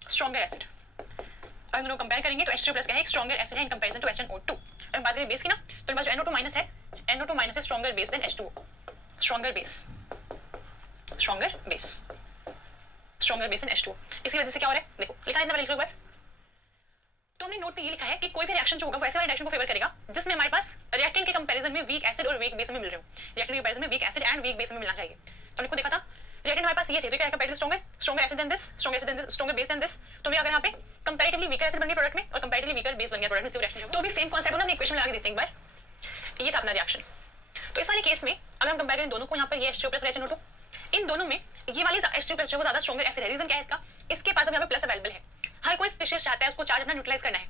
stronger acid। अगर हम दोनों कंपेयर करेंगे तो H3O+ क्या है, एक stronger acid है in comparison to HNO2। अगर बात करें बेस की ना, तो मेरे पास जो NO2- है, NO2- is stronger base than H2O, stronger base in H2O। इसकी वजह से क्या हो रहा है, देखो लिखा है इतना, लिख लो एक बार। तो हमने नोट में ये लिखा है कि कोई भी रिएक्शन जो होगा वो ऐसे वाले रिएक्शन को फेवर करेगा जिसमें हमारे पास रिएक्टेंट के कंपैरिजन में वीक एसिड और वीक बेस में मिल रहे हो, रिएक्टेंट के कंपैरिजन में weak acid and weak base में मिलना चाहिए। तो हमने देखा था रिएक्टेंट हमारे पास ये थे, तो क्या comparatively stronger acid than this, stronger base than this, तो मैं अगर यहाँ पे कंपैरेटिवली वीकर एसिड बन गया प्रोडक्ट में और कंपैरेटिवली वीकर बेस बन गया प्रोडक्ट में, रिएक्शन तो भी सेम कांसेप्ट होना, अपने इक्वेशन में लगा के देखते हैं एक बार। ये था अपना रिएक्शन। तो इस वाले केस में अगर हम कंपेयर करें दोनों को, यहाँ पर ये H2 प्लस HNO2, इन दोनों में ये वाली H2 प्लस जो वो ज्यादा स्ट्रॉन्गर एसिड है। रीजन क्या है इसका, इसके पास अब यहाँ पे प्लस अवेलेबल है। हर कोई स्पीशीज चाहता है उसको चार्ज अपना न्यूट्रलाइज करना है,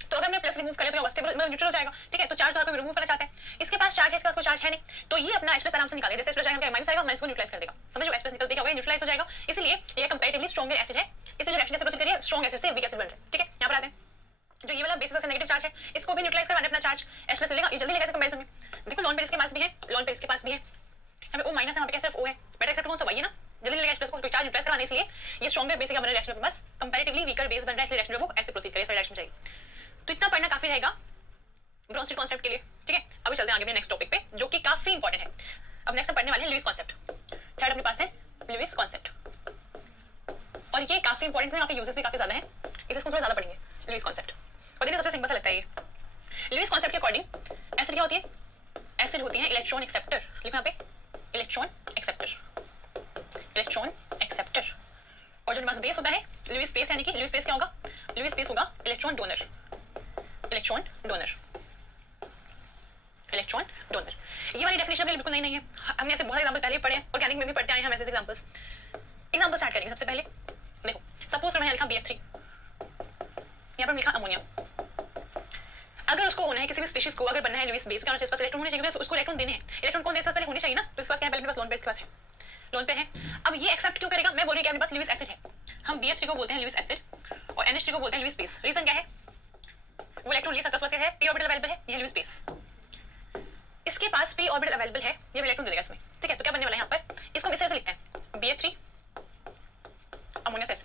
तो अगर मैं प्लस रिमूव करें तो अवस्था न्यूट्रल हो जाएगा, ठीक है। तो चार्ज को रिमूव करना चाहता है, इसके पास चार्ज है, इसका उसको चार्ज है नहीं, तो ये अपना H+ आराम से निकालेगा। जैसे H+ जाएगा माइनस आएगा, माइनस को न्यूट्रलाइज कर देगा, समझो H+ निकल देगा, वही न्यूट्रलाइज हो जाएगा। इसलिए ये कंपैरेटिवली स्ट्रॉन्गर एसिड है, इससे जो रिएक्शन कैसे प्रोसीड करिए, स्ट्रॉन्ग एसिड से वीक एसिड बन रहा है, ठीक है। यहाँ पर आते हैं, जो ये वाला बेसिस से नेगेटिव चार्ज है, इसको भी न्यूट्रलाइज करवाना अपना चार्ज H+ लेगा, ये जल्दी लेगा कंपैरिजन में। देखो लोन पेयर इसके पास भी है, लोन पेयर इसके पास भी है, यहाँ पे O- है, यहाँ पे क्या सिर्फ O है, बेटा एक्सेप्ट कौन सा वही है ना, जल्दी लेगा H+ को, तो चार्ज न्यूट्रलाइज करवाने, इसलिए ये स्ट्रॉन्गर बेस का बन रहा है रिएक्शन के पास, कंपैरेटिवली वीकर बेस बन रहा है, इसलिए रिएक्शन वो ऐसे प्रोसीड करेगा, रिएक्शन चाहिए। तो इतना पढ़ना काफी रहेगा ब्रोंस्टेड कॉन्सेप्ट के लिए, ठीक है। अभी चलते हैं आगे अपने नेक्स्ट टॉपिक पे, जो कि काफी इंपॉर्टेंट है। अब नेक्स्ट हम पढ़ने वाले हैं लुईस कॉन्सेप्ट। थर्ड अपने पास है लुईस कॉन्सेप्ट, और ये काफी इंपॉर्टेंट है, काफी यूजेस भी काफी ज्यादा है, इसको थोड़ा ज्यादा पढ़ेंगे लुईस कॉन्सेप्ट। और देखिए सबसे सिंपल सा लगता है ये। लुईस कॉन्सेप्ट के अकॉर्डिंग एसिड क्या होती है, एसिड होती है इलेक्ट्रॉन एक्सेप्टर, लिखो यहाँ पे इलेक्ट्रॉन एक्सेप्टर, इलेक्ट्रॉन एक्सेप्टर। और जो पास बेस होता है लुईस बेस, यानी कि लुईस बेस क्या होगा, लुईस बेस होगा electron donor, electron donor, electron donor. ये वाली डेफिनेशन बिल्कुल नहीं है, हमने ऐसे बहुत एग्जांपल पहले पढ़े हैं, ऑर्गेनिक में भी पढ़ते आए हैं हम ऐसे एग्जांपल्स। एग्जांपल स्टार्ट करेंगे सबसे पहले। देखो सपोज मैंने लिखा BF3, यहाँ पर लिखा अमोनिया। अगर उसको होना है किसी भी स्पीशीज को, अगर बनना है लुईस बेस, उसके पास इलेक्ट्रॉन होने चाहिए, तो उसको इलेक्ट्रॉन देने हैं। इलेक्ट्रॉन कौन दे सकता है, होने चाहिए ना, तो इसके पास क्या है, पहले पास लोन पेयर, इसके पास है लोन पेयर है। अब ये एक्सेप्ट क्यों करेगा, मैं बोल रही हूँ कि पास लुईस एसिड है, हम BF3 को बोलते हैं लुईस एसिड और NH3 को बोलते हैं लुईस बेस। रीजन क्या है, वो इलेक्ट्रॉन ले सकता है, उसके पास क्या है, p ऑर्बिटल अवेलेबल है, ये लुईस बेस। इसके पास p ऑर्बिटल अवेलेबल है, ये इलेक्ट्रॉन दे देगा इसमें, ठीक है। तो क्या बनने वाला है यहाँ पर, इसको हम इस तरह से लिखते हैं BF3 अमोनिया से।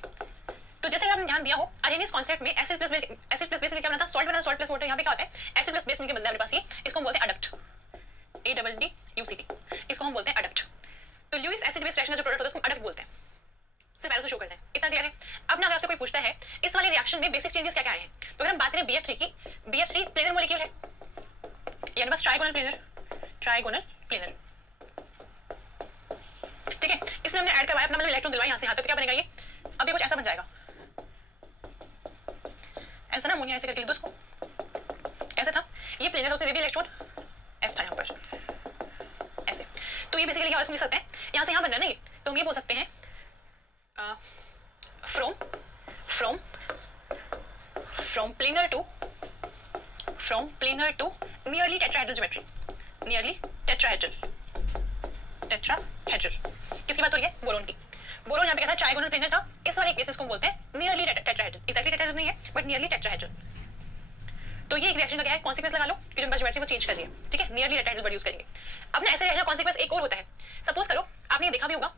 तो जैसे आपने ध्यान दिया हो अरेनियस कॉन्सेप्ट में एसिड प्लस बेस क्या बना था, सॉल्ट बना, सॉल्ट प्लस वाटर। यहाँ पे क्या होता है, एसिड प्लस बेस के बंदा अपने पास, ये इसको हम बोलते हैं अडक्ट, ADDUCT, इसको हम बोलते हैं अडक्ट। तो लुईस एसिड बेस रिएक्शन जो प्रोडक्ट होता है उसको अडक्ट बोलते हैं। सिर्फ ऐसे शो करते हैं, इतना क्लियर है। अब ना अगर आपसे कोई पूछता है इस वाले रिएक्शन में बेसिक चेंजेस क्या क्या आए हैं, तो अगर हम बात करें BF3 की, BF3 प्लेनर मॉलिक्यूल है, यानी बस ट्राइगोनल प्लेनर, ठीक है। इसमें हमने ऐड करवाया अपना मतलब इलेक्ट्रॉन दिलवाया यहाँ से यहाँ तक, तो क्या बनेगा ये, अब ये कुछ ऐसा बन जाएगा, ऐसा ना, अमोनिया ऐसे करके लिख दो उसको, ऐसे था, ये प्लेनर था, उसमें भी इलेक्ट्रॉन F था यहाँ पर, ऐसे। तो ये बेसिकली क्या लिख सकते हैं, यहाँ से यहाँ बन रहा है ना ये, तो हम ये बोल सकते हैं from planar to nearly tetrahedral geometry, nearly tetrahedral। किसकी बात हो रही है, बोरोन की। बोरोन यहाँ पे क्या था, ट्राइगोनल प्लेनर था, इस वाले केसेस को बोलते हैं नियरली टेट्राहेड्रल, एक्जेक्टली टेट्राहेड्रल नहीं है बट नियरली टेट्राहेड्रल। तो ये एक रिएक्शन का क्या है, कॉन्सिक्वेंस लगा लो कि जो ज्योमेट्री वो चेंज कर रही है, ठीक है, नियरली टेट्राहेड्रल वर्ड यूज करेंगे। अब ना ऐसे रिएक्शन कॉन्सिक्वेंस एक और होता है, सपोज करो आपने देखा भी होगा,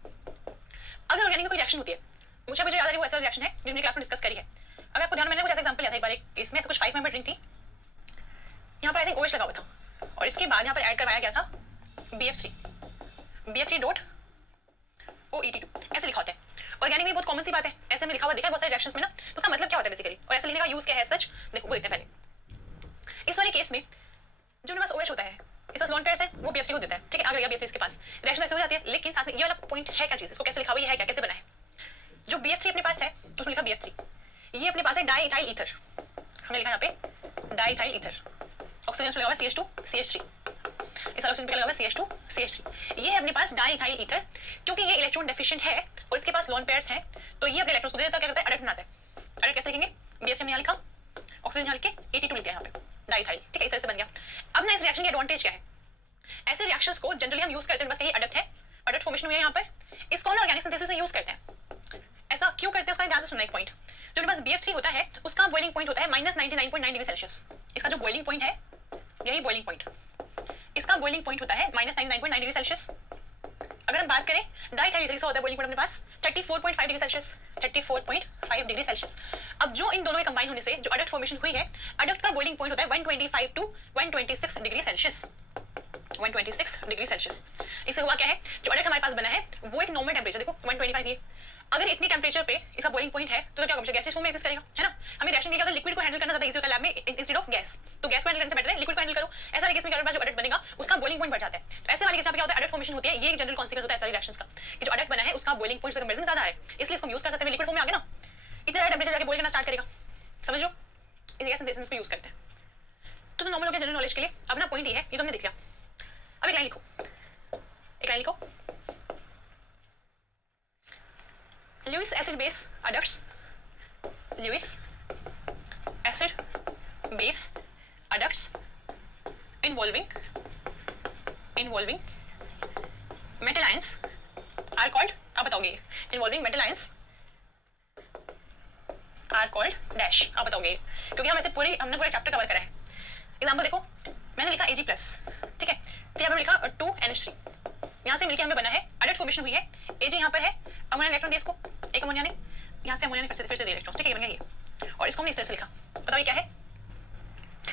अगर ऑर्गेनिक में कोई रिएक्शन होती है, मुझे याद आ रही है वो ऐसा रिएक्शन है जो हमने क्लास में डिस्कस करी है। अगर आपको ध्यान में, मैंने कुछ ऐसा एग्जांपल लिया था एक बार, इसमें ऐसे कुछ 5 मेंबर रिंग थी, यहाँ पर आई थिंक OH लगा हुआ था, और इसके बाद यहाँ पर ऐड करवाया गया था BF3 डॉट OET2, ऐसे लिखा होता है। ऑर्गेनिक में बहुत कॉमन सी बात है, ऐसे हमने लिखा हुआ देखा है बहुत सारे रिएक्शंस में ना, तो उसका मतलब क्या होता है बेसिकली, और ऐसे लिखने का यूज क्या है सच, देखो वो देखते हैं पहले। इस वाले केस में जो मेरे पास OH होता है, इस पास लोन पेयर्स है, वो BF3 को देता है, ठीक है। आगे BF3 इसके पास रिएक्शन ऐसे हो जाती है, लेकिन साथ में ये वाला पॉइंट है क्या चीज, इसको कैसे लिखा हुआ है, क्या कैसे बना है। जो BF3 अपने पास है तो उसमें लिखा BF3, ये अपने पास है डाईइथाइल ईथर, हमने लिखा यहाँ पे डाईइथाइल ईथर। ऑक्सीजन लगा हुआ है CH2 CH3, इस ऑक्सीजन पे लगा हुआ है CH2 CH3। ये है अपने पास डाईइथाइल ईथर, क्योंकि ये इलेक्ट्रॉन डेफिशिएंट है और इसके पास लोन पेयर्स है, तो ये अपने इलेक्ट्रॉन्स को दे देता है, क्या करता है, अडक्ट बनाता है। अडक्ट कैसे लिखेंगे, BF3 में यहाँ लिखा, ऑक्सीजन यहाँ लिख के AT2 लिख दिया यहाँ पे, डाईइथाइल, ठीक है, इस तरह से बन गया। अब ना इस रिएक्शन की एडवांटेज क्या है, ऐसे रिएक्शंस को जनरली हम यूज करते हैं, बस ये अडक्ट है, अडक्ट फॉर्मेशन हुई है यहाँ पर, इसको हम ऑर्गेनिक सिंथेसिस में यूज करते हैं। ऐसा क्यों करते हैं, उसका ध्यान से सुनना एक पॉइंट। जो मेरे पास BF3 होता है उसका बॉइलिंग पॉइंट होता है -99.9 डिग्री सेल्सियस, इसका जो बॉइलिंग पॉइंट है, यही बॉइलिंग पॉइंट, इसका बॉइलिंग पॉइंट होता है -99.9 डिग्री सेल्सियस। अगर हम बात करें डाईइथाइल ईथर का होता है बॉइलिंग पॉइंट अपने पास 34.5 डिग्री सेल्सियस, 34.5 डिग्री सेल्सियस। अब जो इन दोनों के कंबाइन होने से जो अडक्ट फॉर्मेशन हुई है, अडक्ट का बॉइलिंग पॉइंट होता है 125 to 126 degree Celsius, 126 degree Celsius. इससे हुआ क्या है, जो अडक्ट हमारे पास बना है वो एक नॉर्मल टेंपरेचर, देखो 125 ये, अगर इतनी टेम्परेचर पे इसका बॉइलिंग पॉइंट है तो क्या गैसियस फॉर्म में एग्जिस्ट करेगा, है ना। हमें रिएक्शन के लिए लिक्विड को हैंडल करना ज्यादा इजी होता है लैब में इंस्टेड ऑफ गैस, तो गैस को हैंडल करने से बेटर है लिक्विड को हैंडल करो। ऐसा वाले केस में क्या जो अडल्ट बनेगा उसका बॉइलिंग पॉइंट बढ़ जाता है। तो ऐसे वाले केस में क्या होता है, अडल्ट फॉर्मेशन होती है, ये एक जनरल कॉन्सिक्वेंस होता है ऐसे रिएक्शंस का कि जो अडल्ट बना है उसका बॉइलिंग पॉइंट से कंपैरिजन ज्यादा है, इसलिए इसको यूज कर सकते हैं। लिक्विड फॉर्म में आ गया ना, इतना ज्यादा टेम्परेचर जाके बॉइल करना स्टार्ट करेगा, समझो। इस गैस बेसिस को यूज करते हैं। तो नॉर्मल हो गया जनरल नॉलेज के लिए। अब ना पॉइंट ये है, ये तो हमने देख लिया। अब एक लाइन लिखो, एक लाइन लिखो, Lewis acid base adducts, Lewis acid base adducts involving metal ions are called, आप बताओगे involving metal ions are called dash, आप बताओगे क्योंकि हम ऐसे हमने पूरा चैप्टर कवर करा है। एग्जाम्पल देखो, मैंने लिखा Ag+, ठीक है, फिर यहाँ पर लिखा 2NH3, यहाँ से मिलकर हमें बना है अडल्ट फॉर्मेशन हुई है। Ag यहाँ पर है, अमोनिया इलेक्ट्रॉन दिया इसको, एक अमोनिया ने, यहाँ से अमोनिया ने फिर से दिया इलेक्ट्रॉन, ठीक है, बन गया ये। और इसको हमने इस तरह से लिखा, बताओ ये क्या है,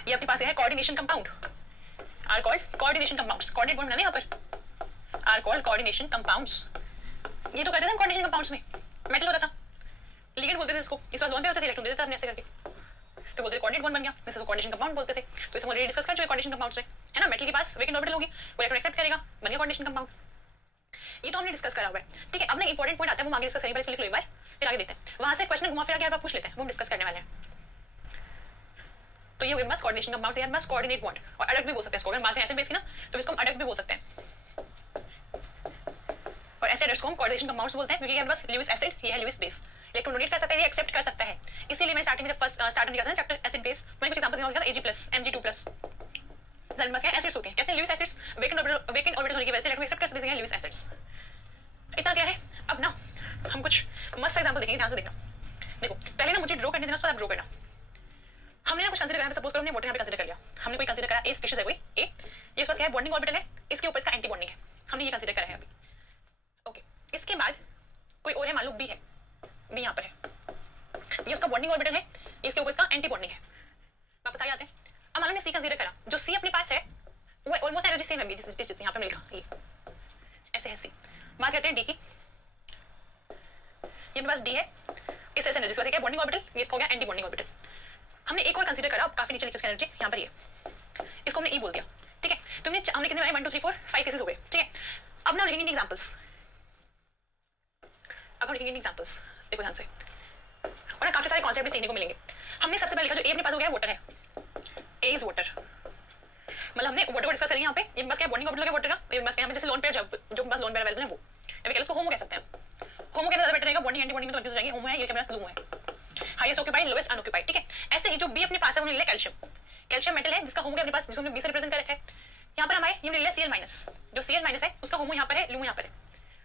ये अपने पास है coordination compound, are called coordination compounds. Coordinate bond बनाने यहाँ पर, आर कॉल्ड कोऑर्डिनेशन कंपाउंड्स। ये तो कहते थे कोऑर्डिनेशन कंपाउंड्स में मेटल होता था, लिगेंड बोलते थे इसको, इस बार लोन पे होते थे, इलेक्ट्रॉन देते थे अपने ऐसे करके, तो बोलते थे कोऑर्डिनेट बॉन्ड बन गया, वैसे तो कोऑर्डिनेशन कंपाउंड बोलते थे। तो इसे हम ऑलरेडी डिस्कस कर चुके कोऑर्डिनेशन कंपाउंड से, है ना। मेटल के पास वेकेंट ऑर्बिटल होगी, वो इलेक्ट्रॉन एक्सेप्ट करेगा, बन गया कोऑर्डिनेशन कंपाउंड। ये तो हमने डिस्कस करा हुआ है, ठीक है। अब ना इंपॉर्टेंट पॉइंट आता है, वो आगे डिस्कस करेंगे, लिख लो एक बार, फिर आगे देखते हैं। वहां से क्वेश्चन घुमा फिरा के आप पूछ लेते हैं, वो हम डिस्कस करने वाले हैं। तो ये हो गया बस कोऑर्डिनेशन कंपाउंड, ये बस कोऑर्डिनेट बॉन्ड, और अडल्ट भी बोल सकते हैं इसको, अगर बात करें एसिड बेस की ना तो इसको हम अडल्ट भी बोल सकते हैं। और ऐसे एसिड्स को हम कोऑर्डिनेशन कंपाउंड्स बोलते हैं क्योंकि हमारे पास ल्यूइस एसिड, ये है ल्यूइस बेस, इलेक्ट्रॉन डोनेट कर सकता है, ये एक्सेप्ट कर सकता है। इसीलिए मैं स्टार्टिंग में जब फर्स्ट स्टार्ट में था चैप्टर एसिड बेस, मैंने कुछ एग्जांपल दिया था Ag+, Mg2+, बस क्या एसिड्स होते हैं, कैसे ल्यूइस एसिड्स वेकेंट ऑर्बिटल होने की वजह से इलेक्ट्रॉन एक्सेप्ट कर सकते हैं ल्यूइस एसिड्स। इतना क्या है। अब ना हम कुछ मस्त एग्जांपल देखेंगे, ध्यान से देखना। देखो पहले ना मुझे ड्रॉ करने देना, उसके बाद ड्रॉ करना। हमने ना कुछ कंसीडर करा, सपोज करो हमने वाटर यहाँ पे कंसीडर कर लिया, हमने कोई कंसीडर करा ए स्पीशीज है कोई ए, ये उसका क्या है बॉन्डिंग ऑर्बिटल है, इसके ऊपर इसका एंटी बॉन्डिंग है, हमने ये कंसीडर करा है अभी, ओके। इसके बाद कोई और है, मान लो बी है, बी यहाँ पर है, ये उसका बॉन्डिंग ऑर्बिटल है, इसके ऊपर इसका एंटी बॉन्डिंग है। वापस आ जाते हैं। अब मान लो सी कंसीडर करा, जो सी अपने पास है वो ऑलमोस्ट एनर्जी सेम है बी जितनी यहाँ पे मिलेगा, ये ऐसे है सी। बात करते हैं डी की, ये मेरे पास डी है, इस तरह से एनर्जी क्या बॉन्डिंग ऑर्बिटल, ये इसका हो गया एंटी बॉन्डिंग ऑर्बिटल। हमने एक और कंसीडर करा, काफी नीचे लिखी उसकी एनर्जी, यहाँ पर ये, इसको हमने ई बोल दिया, ठीक है। तो हमने कितने बनाए, 1 2 3 4 5 केसेस हो गए, ठीक है। अब ना लिखेंगे एग्जांपल्स, अब हम लिखेंगे एग्जांपल्स, देखो ध्यान से, और ना काफी सारे कॉन्सेप्ट भी सीखने को मिलेंगे। हमने सबसे पहले लिखा, जो ए अपने पास हो गया वाटर है, ए इज वाटर, मतलब हमने वाटर को डिस्कस करेंगे यहाँ पे। ये बस क्या बॉन्डिंग ऑर्बिटल का वाटर का, ये बस क्या हमें जैसे लोन पेयर जो बस लोन पेयर अवेलेबल है वो, अभी उसको होमो कह सकते हैं। होमो कहना ज्यादा बेटर रहेगा, बॉन्डिंग एंटी बॉन्डिंग में तो कंफ्यूज हो जाएंगे। होमो है, ये क्या लूमो है, हाईएस्ट ऑक्यूपाइड लोएस्ट अनऑक्यूपाइड, ठीक है। ऐसे ही जो बी अपने पास है उन्हें ले कैल्शियम, कैल्शियम मेटल है जिसका होमो अपने पास, जिसको हमने बी से रिप्रेजेंट कर रखा है। यहाँ पर हमारे ये ले Cl-, जो Cl- है उसका होमो यहाँ पर है, लूमो यहाँ पर है।